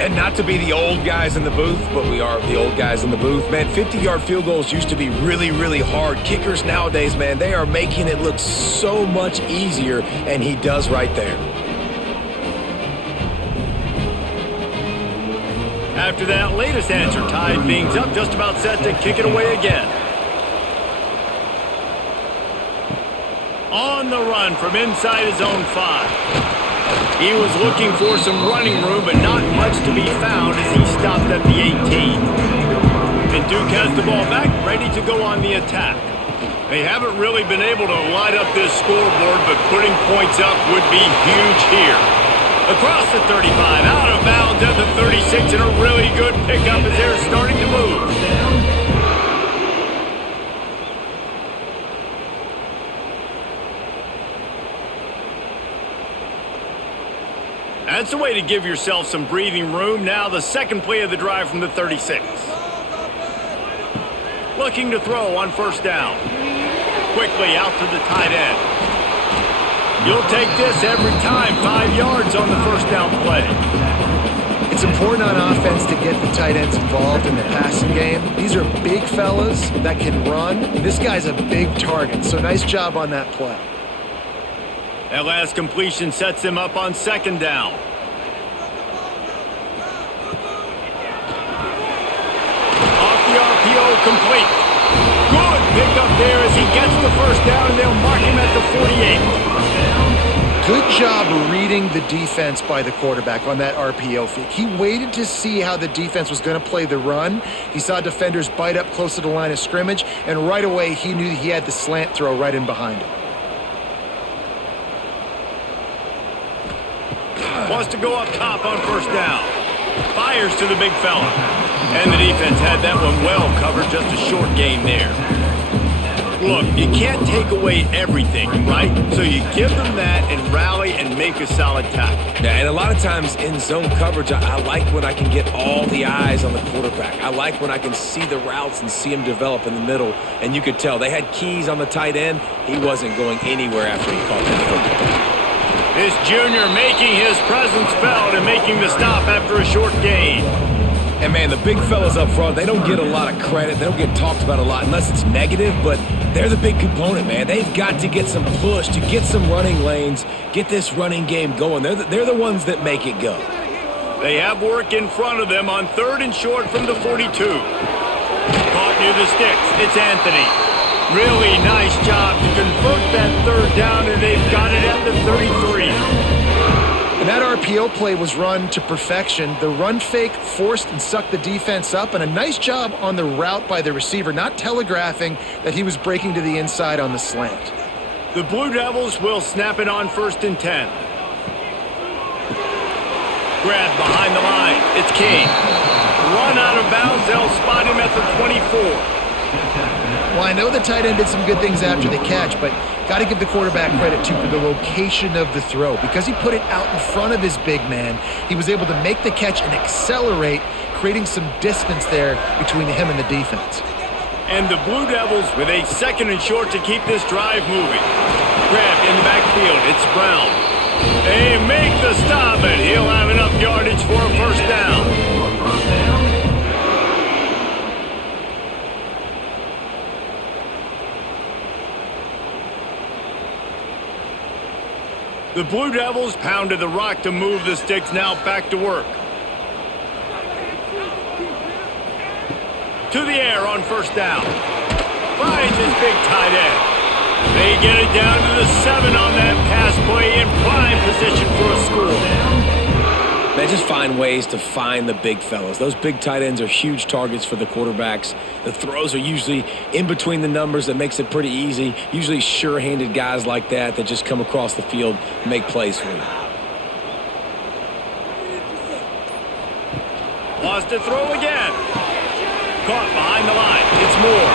And not to be the old guys in the booth, but we are the old guys in the booth. Man, 50-yard field goals used to be really, really hard. Kickers nowadays, man, they are making it look so much easier, and he does right there. After that latest answer tied things up, just about set to kick it away again. On the run from inside his own 5. He was looking for some running room, but not much to be found as he stopped at the 18. And Duke has the ball back, ready to go on the attack. They haven't really been able to light up this scoreboard, but putting points up would be huge here. Across the 35, out of bounds at the 36, and a really good pickup as they're starting to move. That's a way to give yourself some breathing room. Now the second play of the drive from the 36. Looking to throw on 1st down. Quickly out to the tight end. You'll take this every time. 5 yards on the 1st down play. It's important on offense to get the tight ends involved in the passing game. These are big fellas that can run. This guy's a big target, so nice job on that play. That last completion sets him up on second down. Off the RPO, complete. Good pickup there as he gets the first down, and they'll mark him at the 48. Good job reading the defense by the quarterback on that RPO fake. He waited to see how the defense was going to play the run. He saw defenders bite up close to the line of scrimmage, and right away he knew he had the slant throw right in behind him. Wants to go up top on first down. Fires to the big fella. And the defense had that one well covered, just a short gain there. Look, you can't take away everything, right? So you give them that and rally and make a solid tackle. Yeah, and a lot of times in zone coverage, I like when I can get all the eyes on the quarterback. I like when I can see the routes and see him develop in the middle. And you could tell they had keys on the tight end. He wasn't going anywhere after he caught that football. This junior making his presence felt and making the stop after a short gain. And, man, the big fellas up front, they don't get a lot of credit. They don't get talked about a lot unless it's negative, but they're the big component, man. They've got to get some push, to get some running lanes, get this running game going. They're the ones that make it go. They have work in front of them on third and short from the 42. Caught near the sticks. It's Anthony. Really nice job to convert that third down, and they've got it at the 33. And that RPO play was run to perfection. The run fake forced and sucked the defense up, and a nice job on the route by the receiver, not telegraphing that he was breaking to the inside on the slant. The Blue Devils will snap it on first and 10. Grab behind the line. It's King. Run out of bounds. They'll spot him at the 24. Well, I know the tight end did some good things after the catch, but got to give the quarterback credit, too, for the location of the throw. Because he put it out in front of his big man, he was able to make the catch and accelerate, creating some distance there between him and the defense. And the Blue Devils with a second and short to keep this drive moving. Grabbed in the backfield. It's Brown. They make the stop, and he'll have enough yardage for a first down. The Blue Devils pounded the rock to move the sticks, now back to work. To the air on first down. Finds his big tight end. They get it down to the 7 on that pass play in prime position for a score. They just find ways to find the big fellas. Those big tight ends are huge targets for the quarterbacks. The throws are usually in between the numbers. That makes it pretty easy. Usually sure-handed guys like that just come across the field and make plays for you. Lost to throw again. Caught behind the line. It's Moore.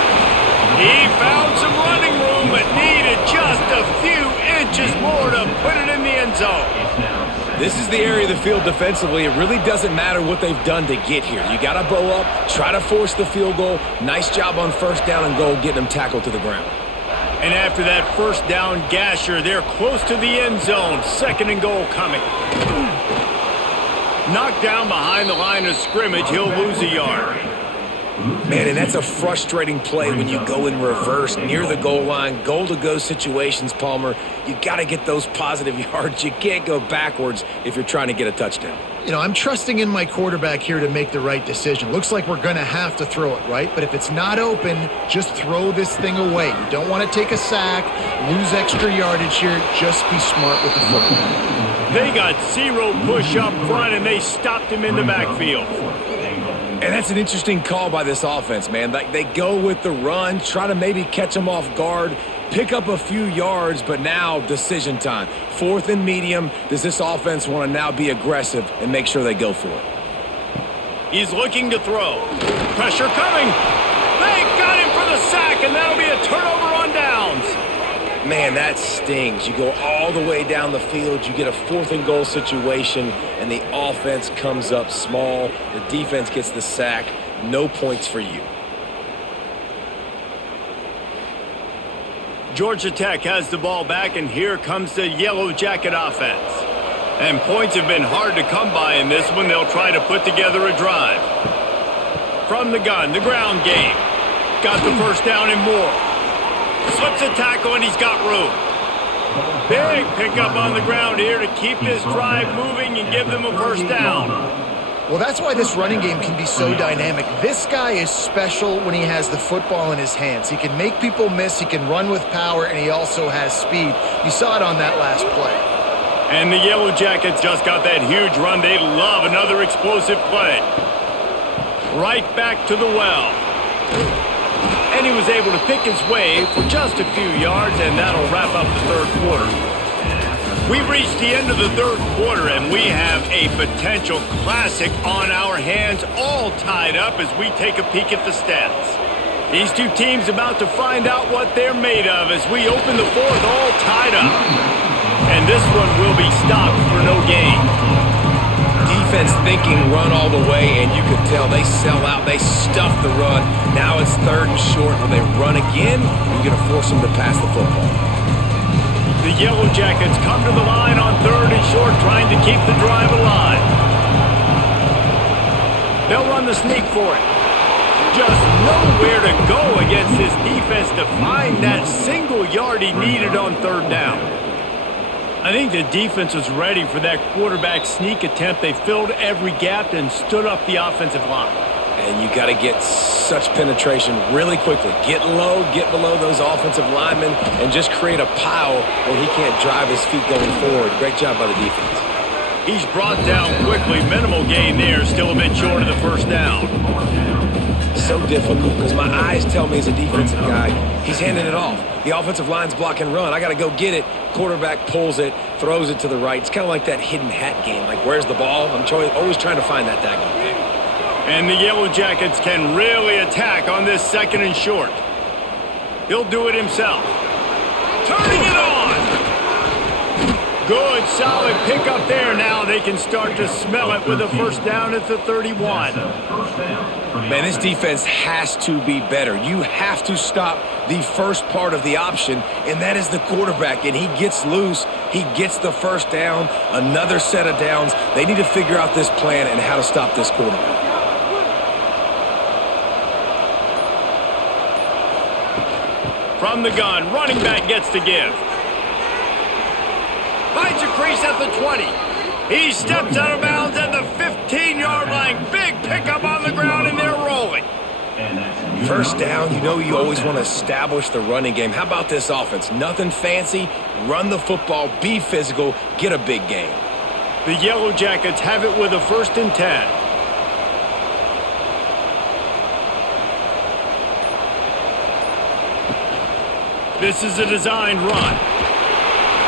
He found some running room, but needed just a few inches more to put it in the end zone. This is the area of the field defensively. It really doesn't matter what they've done to get here. You got to bow up, try to force the field goal. Nice job on first down and goal, getting them tackled to the ground. And after that first down gasher, they're close to the end zone. Second and goal coming. Knocked down behind the line of scrimmage, he'll lose a yard. Man, and that's a frustrating play when you go in reverse near the goal line. Goal-to-go situations, Palmer. You got to get those positive yards. You can't go backwards if you're trying to get a touchdown. You know, I'm trusting in my quarterback here to make the right decision. Looks like we're going to have to throw it, right? But if it's not open, just throw this thing away. You don't want to take a sack, lose extra yardage here. Just be smart with the football. They got zero push up front, and they stopped him in the backfield. And that's an interesting call by this offense, man. They go with the run, try to maybe catch them off guard, pick up a few yards, but now decision time. Fourth and medium. Does this offense want to now be aggressive and make sure they go for it? He's looking to throw. Pressure coming. They got him for the sack, and that'll be a turnover on downs. Man, that stings. You go all the way down the field, you get a fourth and goal situation, and the offense comes up small. The defense gets the sack. No points for you. Georgia Tech has the ball back, and here comes the Yellow Jacket offense. And points have been hard to come by in this one. They'll try to put together a drive. From the gun, the ground game. Got the first down and more. Slips a tackle and he's got room. Big pickup on the ground here to keep this drive moving and give them a first down. Well, that's why this running game can be so dynamic. This guy is special when he has the football in his hands. He can make people miss, he can run with power, and he also has speed. You saw it on that last play. And the Yellow Jackets just got that huge run. They love another explosive play. Right back to the well. And he was able to pick his way for just a few yards, and that'll wrap up the third quarter. We've reached the end of the third quarter, and we have a potential classic on our hands, all tied up as we take a peek at the stats. These two teams about to find out what they're made of as we open the fourth, all tied up. And this one will be stopped for no gain. Defense thinking run all the way, and you could tell they sell out. They stuff the run. Now it's third and short. When they run again, you're going to force them to pass the football. The Yellow Jackets come to the line on third and short, trying to keep the drive alive. They'll run the sneak for it. Just nowhere to go against this defense to find that single yard he needed on third down. I think the defense was ready for that quarterback sneak attempt. They filled every gap and stood up the offensive line. And you got to get such penetration really quickly. Get low, get below those offensive linemen, and just create a pile where he can't drive his feet going forward. Great job by the defense. He's brought down quickly. Minimal gain there. Still a bit short of the first down. So difficult because my eyes tell me as a defensive guy, he's handing it off. The offensive line's block and run. I got to go get it. Quarterback pulls it, throws it to the right. It's kind of like that hidden hat game. Like, where's the ball? I'm always trying to find that daggone thing. And the Yellow Jackets can really attack on this second and short. He'll do it himself. Turning it on! Good, solid pickup there. Now they can start to smell it with a first down at the 31. Man, this defense has to be better. You have to stop the first part of the option, and that is the quarterback. And he gets loose. He gets the first down, another set of downs. They need to figure out this plan and how to stop this quarterback. From the gun, running back gets to give. Finds a crease at the 20. He steps out of bounds at the 15-yard line. Big pickup on the ground, and they're rolling. First down, you always want to establish the running game. How about this offense? Nothing fancy. Run the football, be physical, get a big gain. The Yellow Jackets have it with a 1st and 10. This is a designed run.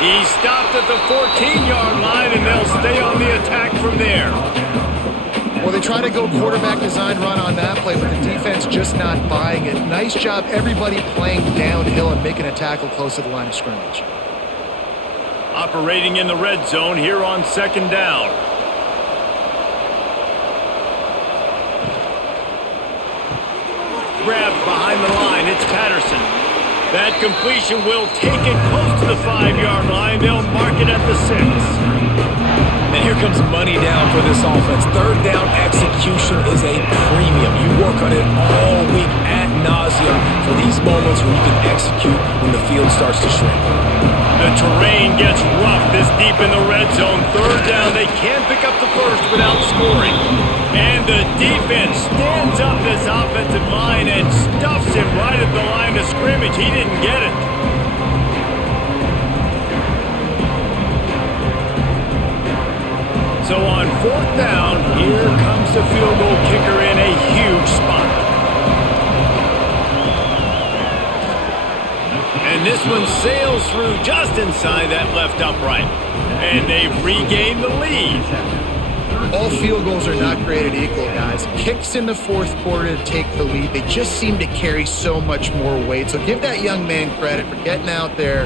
He stopped at the 14-yard line, and they'll stay on the attack from there. Well, they try to go quarterback design run on that play, but the defense just not buying it. Nice job, everybody playing downhill and making a tackle close to the line of scrimmage. Operating in the red zone here on 2nd down. Grabbed behind the line, it's Patterson. That completion will take it close to the 5-yard line. They'll mark it at the 6. And here comes money down for this offense. Third down execution is a premium. You work on it all week ad nauseum for these moments when you can execute when the field starts to shrink. The terrain gets rough this deep in the red zone. Third down, they can't pick up the first without scoring. And the defense stands up this offensive line and stuffs him right at the line of scrimmage. He didn't get it. So on 4th down, here comes the field goal kicker in a huge spot. And this one sails through just inside that left upright. And they've regained the lead. All field goals are not created equal, guys. Kicks in the 4th quarter to take the lead. They just seem to carry so much more weight. So give that young man credit for getting out there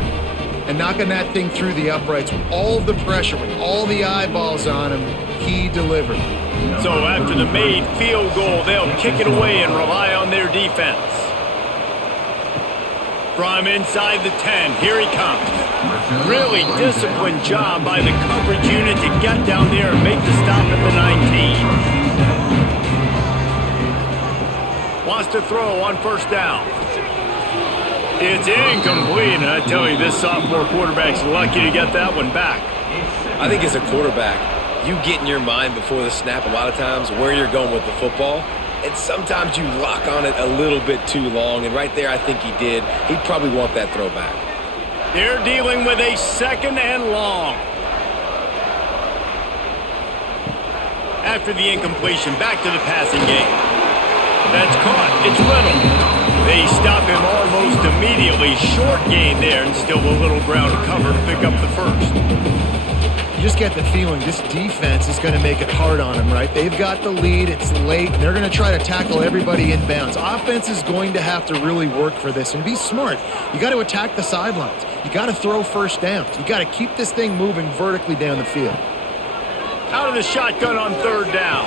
and knocking that thing through the uprights with all the pressure, with all the eyeballs on him. He delivered. So after the made field goal, they'll kick it away and rely on their defense. From inside the 10, here he comes. Really disciplined job by the coverage unit to get down there and make the stop at the 19. Wants to throw on first down. It's incomplete, and I tell you, this sophomore quarterback's lucky to get that one back. I think as a quarterback, you get in your mind before the snap a lot of times where you're going with the football. And sometimes you lock on it a little bit too long, and right there I think he did. He'd probably want that throw back. They're dealing with a 2nd and long. After the incompletion, back to the passing game. That's caught. It's Little. They stop him almost immediately. Short gain there, and still a little ground cover to pick up the first. You just get the feeling this defense is going to make it hard on them, right? They've got the lead. It's late, and they're going to try to tackle everybody inbounds. Offense is going to have to really work for this and be smart. You got to attack the sidelines. You got to throw first downs. You got to keep this thing moving vertically down the field. Out of the shotgun on 3rd down.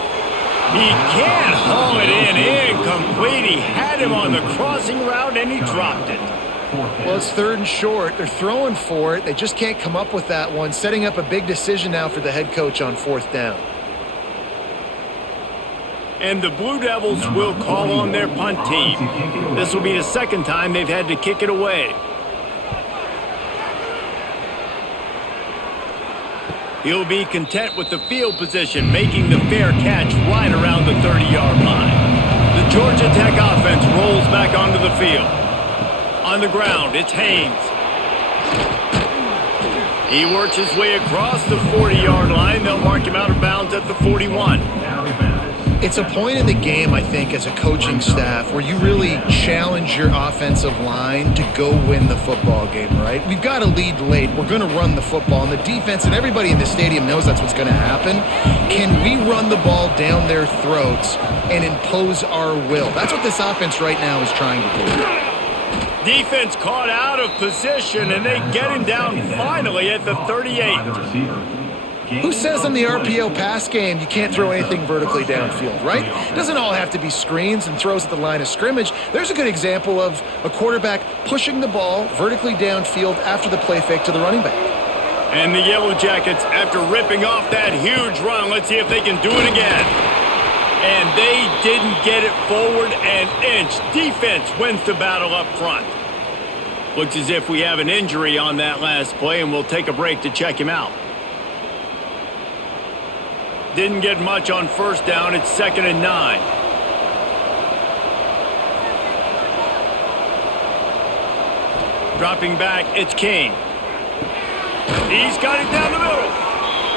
He can't haul it in. Incomplete. He had him on the crossing route, and he dropped it. Well, it's 3rd and short. They're throwing for it. They just can't come up with that one, setting up a big decision now for the head coach on 4th down. And the Blue Devils will call on their punt team. This will be the 2nd time they've had to kick it away. He'll be content with the field position, making the fair catch right around the 30-yard line. The Georgia Tech offense rolls back onto the field. On the ground, it's Haynes. He works his way across the 40-yard line. They'll mark him out of bounds at the 41. It's a point in the game, I think, as a coaching staff where you really challenge your offensive line to go win the football game, right? We've got a lead late. We're going to run the football, and the defense and everybody in the stadium knows that's what's going to happen. Can we run the ball down their throats and impose our will? That's what this offense right now is trying to do. Defense caught out of position, and they get him down finally at the 38. Who says in the RPO pass game you can't throw anything vertically downfield, right? It doesn't all have to be screens and throws at the line of scrimmage. There's a good example of a quarterback pushing the ball vertically downfield after the play fake to the running back. And the Yellow Jackets, after ripping off that huge run, let's see if they can do it again. And they didn't get it forward an inch. Defense wins the battle up front. Looks as if we have an injury on that last play, and we'll take a break to check him out. Didn't get much on 1st down. It's 2nd and 9. Dropping back, it's King. He's got it down the middle.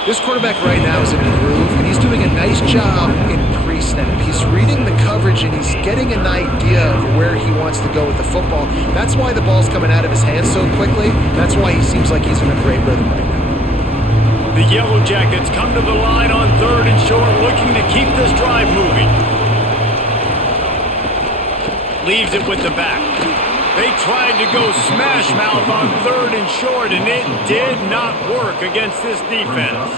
This quarterback right now is in a groove, and he's doing a nice job in pre-snap. He's reading the coverage, and he's getting an idea of where he wants to go with the football. That's why the ball's coming out of his hands so quickly. That's why he seems like he's in a great rhythm right now. The Yellow Jackets come to the line on 3rd and short, looking to keep this drive moving. Leaves it with the back. They tried to go smash mouth on 3rd and short, and it did not work against this defense.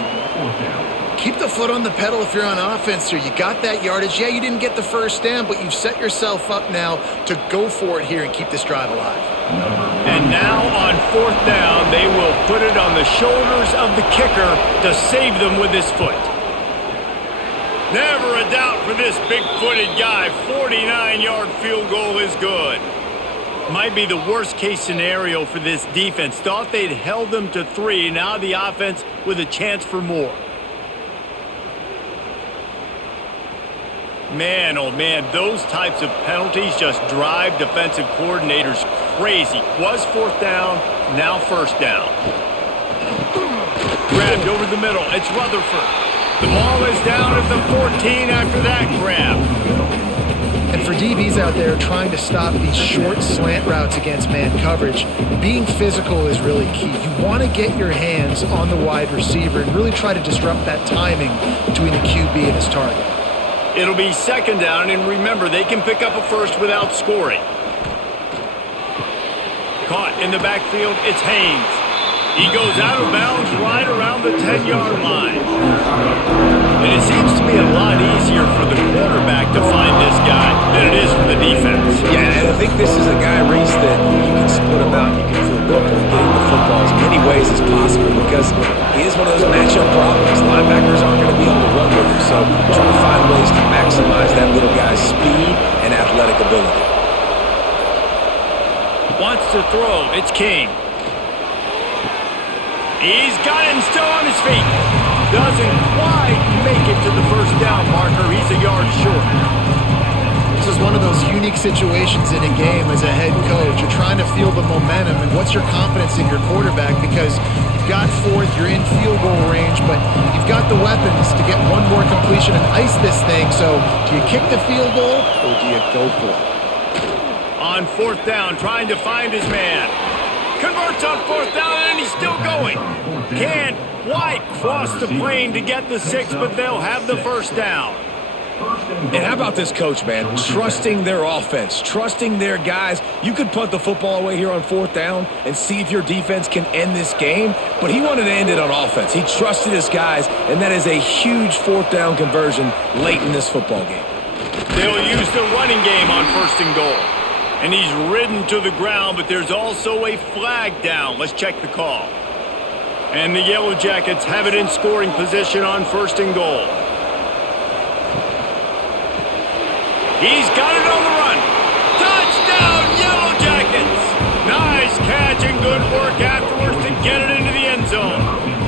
Keep the foot on the pedal if you're on offense here. You got that yardage. Yeah, you didn't get the 1st down, but you've set yourself up now to go for it here and keep this drive alive. And now on 4th down, they will put it on the shoulders of the kicker to save them with his foot. Never a doubt for this big-footed guy. 49-yard field goal is good. Might be the worst-case scenario for this defense. Thought they'd held them to 3. Now the offense with a chance for more. Man, oh man, those types of penalties just drive defensive coordinators crazy. Was 4th down, now 1st down. Grabbed over the middle, it's Rutherford. The ball is down at the 14 after that grab. And for DBs out there trying to stop these short slant routes against man coverage, being physical is really key. You want to get your hands on the wide receiver and really try to disrupt that timing between the QB and his target. It'll be 2nd down, and remember, they can pick up a first without scoring. Caught in the backfield, it's Haynes. He goes out of bounds right around the 10-yard line. And it seems to be a lot easier for the quarterback to find this guy than it is for the defense. Yeah, and I think this is a guy, Reese, that you can split him out. You can feel comfortable getting the football as many ways as possible because he is one of those matchup problems. Linebackers aren't going to be able to run with him, so trying to find ways to maximize that little guy's speed and athletic ability. Wants to throw. It's King. He's got him still on his feet. Doesn't quite make it to the first down marker. He's a yard short. This is one of those unique situations in a game as a head coach. You're trying to feel the momentum and what's your confidence in your quarterback because you've got fourth, you're in field goal range, but you've got the weapons to get one more completion and ice this thing. So do you kick the field goal or do you go for it? On fourth down, trying to find his man. Converts on fourth down, and he's still going. Can't quite cross the plane to get the 6, but they'll have the first down. And how about this coach, man? Trusting their offense, trusting their guys. You could punt the football away here on fourth down and see if your defense can end this game, but he wanted to end it on offense. He trusted his guys, and that is a huge fourth down conversion late in this football game. They'll use the running game on first and goal. And he's ridden to the ground, but there's also a flag down. Let's check the call. And the Yellow Jackets have it in scoring position on first and goal. He's got it on the run. Touchdown, Yellow Jackets! Nice catch and good work afterwards to get it into the end zone.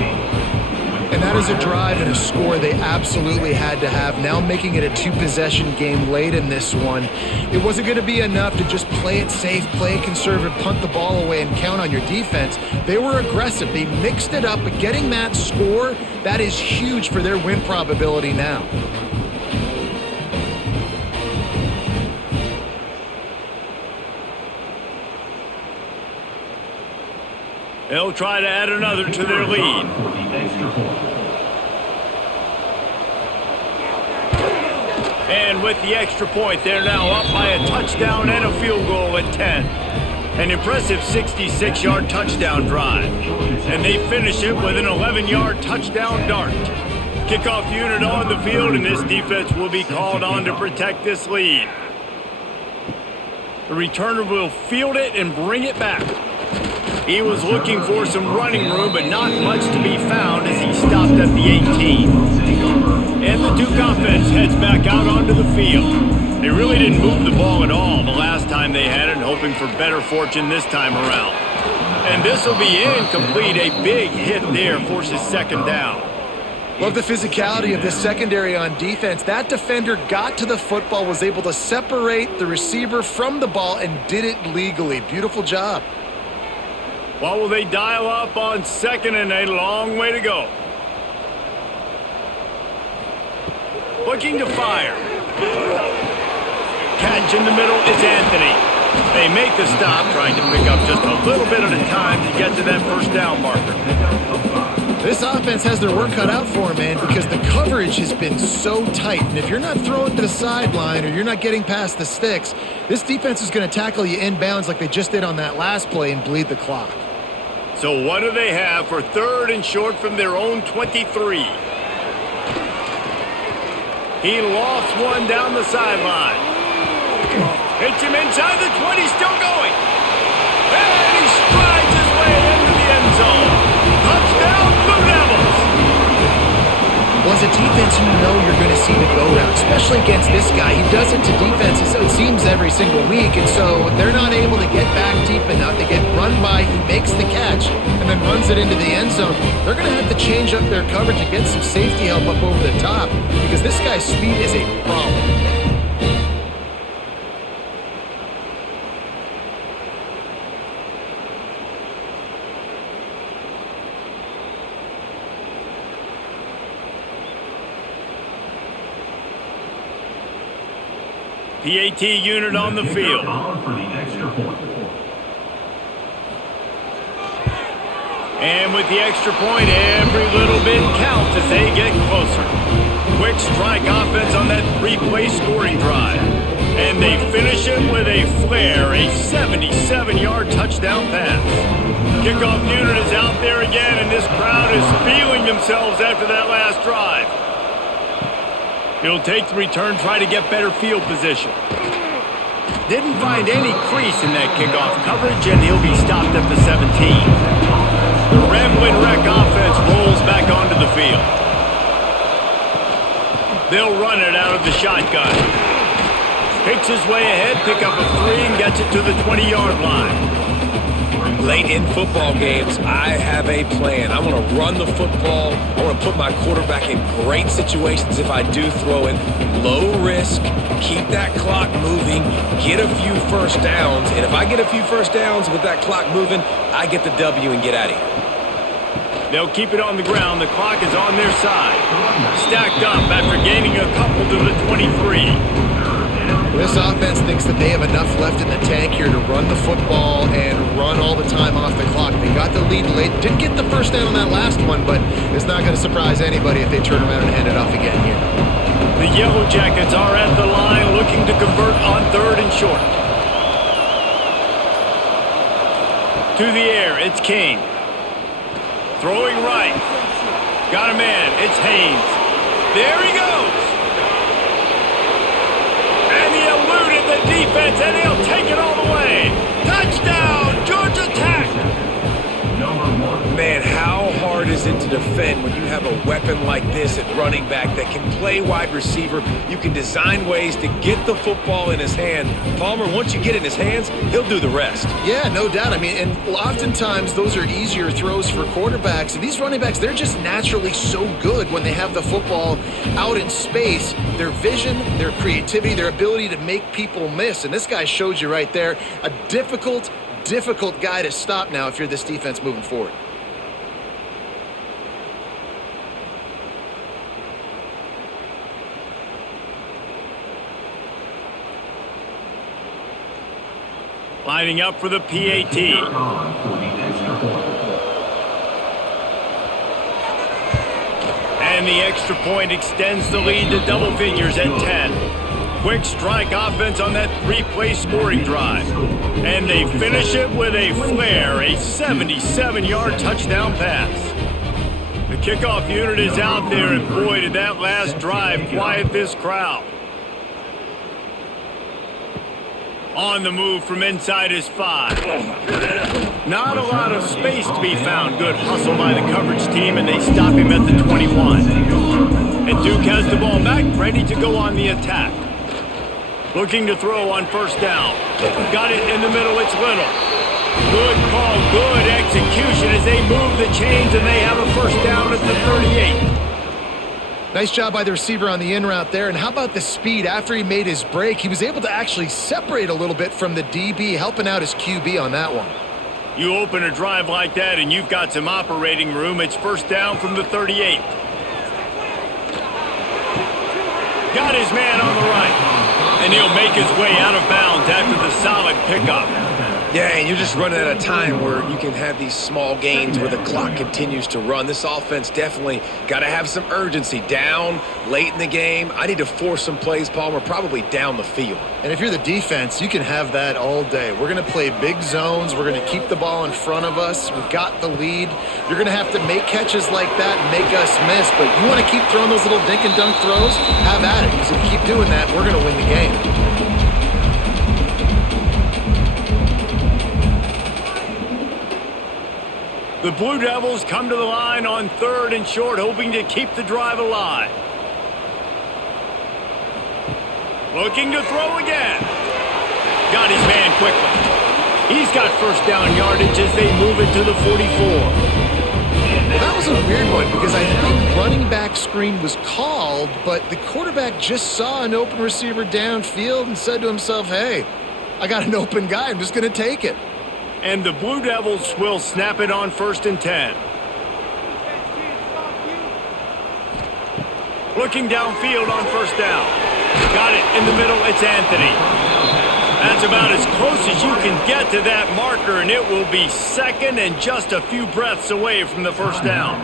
And that is a drive and a score they absolutely had to have. Now making it a two-possession game late in this one. It wasn't going to be enough to just play it safe, play it conservative, punt the ball away, and count on your defense. They were aggressive. They mixed it up, but getting that score, that is huge for their win probability now. They'll try to add another to their lead. And with the extra point, they're now up by a touchdown and a field goal at 10. An impressive 66-yard touchdown drive. And they finish it with an 11-yard touchdown dart. Kickoff unit on the field, and this defense will be called on to protect this lead. The returner will field it and bring it back. He was looking for some running room, but not much to be found as he stopped at the 18. And the Duke offense heads back out onto the field. They really didn't move the ball at all the last time they had it, hoping for better fortune this time around. And this will be incomplete. A big hit there forces second down. Love the physicality of this secondary on defense. That defender got to the football, was able to separate the receiver from the ball, and did it legally. Beautiful job. What will they dial up on second and a long way to go? Looking to fire. Catch in the middle is Anthony. They make the stop, trying to pick up just a little bit at a time to get to that first down marker. This offense has their work cut out for them, man, because the coverage has been so tight. And if you're not throwing to the sideline or you're not getting past the sticks, this defense is going to tackle you inbounds like they just did on that last play and bleed the clock. So what do they have for third and short from their own 23? He lofts one down the sideline. Hits him inside the 20, still going. And he strides his way into the end zone. Touchdown, Blue Devils! Well, as a defense, you know you're going to see the go-route, especially against this guy. He does it to defenses, it seems, every single week, and so they're not able to get back deep enough. They get run by, he makes the catch, and then runs it into the end zone. They're going to have to change up their coverage and get some safety help up over the top because this guy's speed is a problem. PAT unit on the field. And with the extra point, every little bit counts as they get closer. Quick strike offense on that three-play scoring drive. And they finish it with a flare, a 77-yard touchdown pass. Kickoff unit is out there again, and this crowd is feeling themselves after that last drive. He'll take the return, try to get better field position. Didn't find any crease in that kickoff coverage, and he'll be stopped at the 17. The Ramblin' Wreck offense rolls back onto the field. They'll run it out of the shotgun. Picks his way ahead, pick up a 3, and gets it to the 20-yard line. Late in football games, I have a plan. I want to run the football. I want to put my quarterback in great situations if I do throw it. Low risk, keep that clock moving, get a few first downs. And if I get a few first downs with that clock moving, I get the W and get out of here. They'll keep it on the ground. The clock is on their side. Stacked up after gaining a couple to the 23. This offense thinks that they have enough left in the tank here to run the football and run all the time off the clock. They got the lead late. Didn't get the first down on that last one, but it's not going to surprise anybody if they turn around and hand it off again here. The Yellow Jackets are at the line looking to convert on 3rd and short. To the air, it's King. Throwing right. Got a man, it's Haynes. There he goes. And he eluded the defense, and he'll take it all the way. Touchdown, Georgia Tech! Man, how hard is it to defend when you have a weapon like this at running back that can play wide receiver? You can design ways to get the football in his hand. Palmer, once you get it in his hands, he'll do the rest. Yeah, no doubt. I mean, and oftentimes those are easier throws for quarterbacks. And these running backs, they're just naturally so good when they have the football out in space. Their vision, their creativity, their ability to make people miss. And this guy showed you right there, a difficult guy to stop now if you're this defense moving forward. Lining up for the PAT. And the extra point extends the lead to double figures at 10. Quick strike offense on that 3-play scoring drive. And they finish it with a flare, a 77-yard touchdown pass. The kickoff unit is out there, and boy, did that last drive quiet this crowd. On the move from inside his 5. Not a lot of space to be found. Good hustle by the coverage team, and they stop him at the 21. And Duke has the ball back, ready to go on the attack. Looking to throw on 1st down. Got it in the middle, it's Little. Good call, good execution as they move the chains, and they have a 1st down at the 38. Nice job by the receiver on the in route there. And how about the speed after he made his break? He was able to actually separate a little bit from the DB, helping out his QB on that one. You open a drive like that and you've got some operating room. It's 1st down from the 38. Got his man on the right. And he'll make his way out of bounds after the solid pickup. Yeah, and you're just running at a time where you can have these small gains where the clock continues to run. This offense definitely got to have some urgency. Down late in the game, I need to force some plays, Palmer, probably down the field. And if you're the defense, you can have that all day. We're going to play big zones. We're going to keep the ball in front of us. We've got the lead. You're going to have to make catches like that and make us miss. But you want to keep throwing those little dink and dunk throws? Have at it. Because if you keep doing that, we're going to win the game. The Blue Devils come to the line on 3rd and short, hoping to keep the drive alive. Looking to throw again. Got his man quickly. He's got 1st down yardage as they move it to the 44. Well, that was a weird one because I think running back screen was called, but the quarterback just saw an open receiver downfield and said to himself, hey, I got an open guy. I'm just going to take it. And the Blue Devils will snap it on 1st and 10. Looking downfield on 1st down. Got it in the middle, it's Anthony. That's about as close as you can get to that marker, and it will be 2nd and just a few breaths away from the 1st down.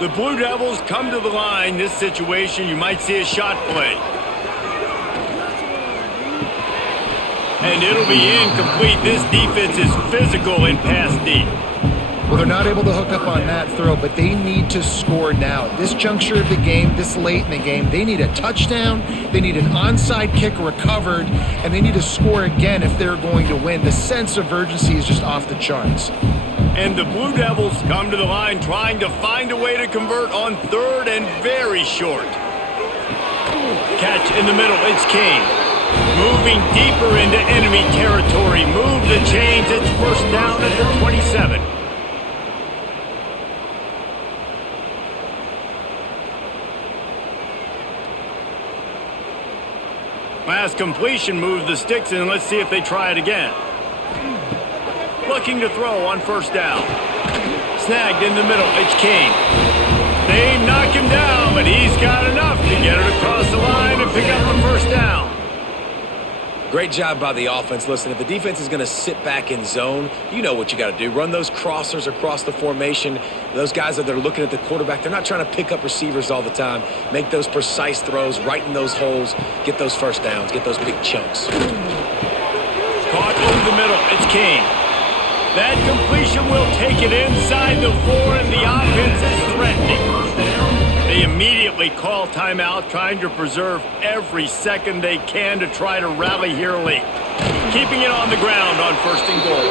The Blue Devils come to the line. This situation, you might see a shot play. And it'll be incomplete. This defense is physical in pass deep. Well, they're not able to hook up on that throw, but they need to score now. This juncture of the game, this late in the game, they need a touchdown, they need an onside kick recovered, and they need to score again if they're going to win. The sense of urgency is just off the charts. And the Blue Devils come to the line trying to find a way to convert on third and very short. Catch in the middle, it's Kane. Moving deeper into enemy territory. Move the chains, it's first down at the 27. Last completion, move the sticks in. Let's see if they try it again. Looking to throw on first down. Snagged in the middle, it's Kane. They knock him down, but he's got enough to get it across the line and pick up the first down. Great job by the offense. Listen, if the defense is going to sit back in zone, you know what you got to do. Run those crossers across the formation. Those guys that are looking at the quarterback, they're not trying to pick up receivers all the time. Make those precise throws, right in those holes, get those first downs, get those big chunks. Caught over the middle, it's Kane. That completion will take it inside the 4, and the offense is threatening. They immediately call timeout, trying to preserve every second they can to try to rally here late. Keeping it on the ground on first and goal.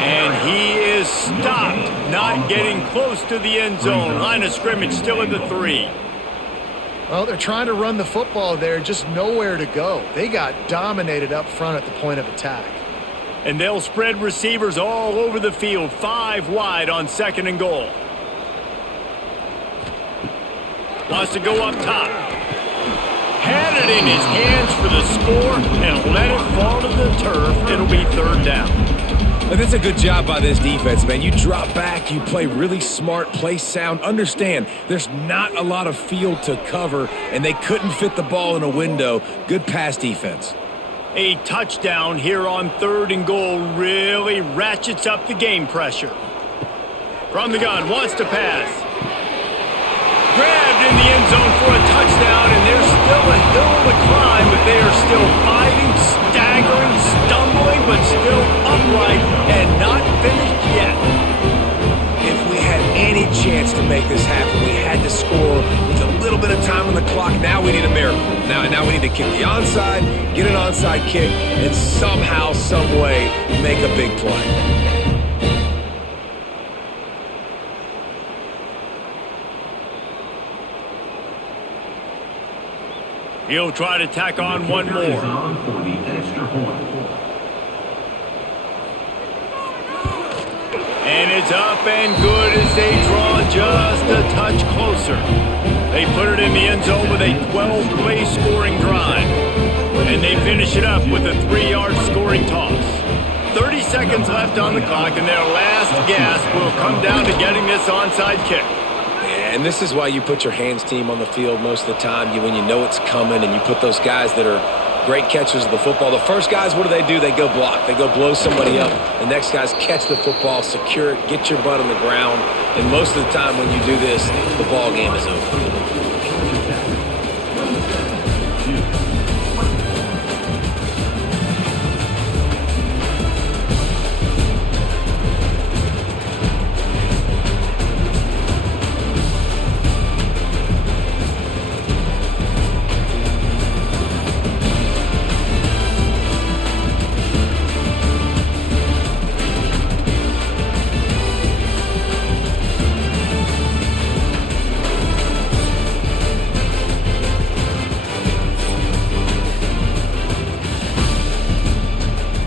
And he is stopped, not getting close to the end zone. Line of scrimmage still at the 3. Well, they're trying to run the football there, just nowhere to go. They got dominated up front at the point of attack. And they'll spread receivers all over the field, 5 wide on second and goal. Wants to go up top. Had it in his hands for the score and let it fall to the turf. It'll be third down. And that's a good job by this defense, man. You drop back, you play really smart, play sound. Understand, there's not a lot of field to cover, and they couldn't fit the ball in a window. Good pass defense. A touchdown here on third and goal really ratchets up the game pressure. From the gun, wants to pass. Grabbed in the end zone for a touchdown, and there's still a hill to climb, but they are still fighting, staggering, stumbling, but still upright and not finished yet. If we had any chance to make this happen, we had to score with a little bit of time on the clock. Now we need a miracle. Now we need to kick the onside, get an onside kick, and somehow, some way, make a big play. He'll try to tack on one more. For the extra point. And it's up and good as they draw just a touch closer. They put it in the end zone with a 12-play scoring drive. And they finish it up with a 3-yard scoring toss. 30 seconds left on the clock, and their last gasp will come down to getting this onside kick. And this is why you put your hands team on the field most of the time, when you know it's coming, and you put those guys that are great catchers of the football. The first guys, what do? They go block. They go blow somebody up. The next guys catch the football, secure it, get your butt on the ground. And most of the time when you do this, the ball game is over.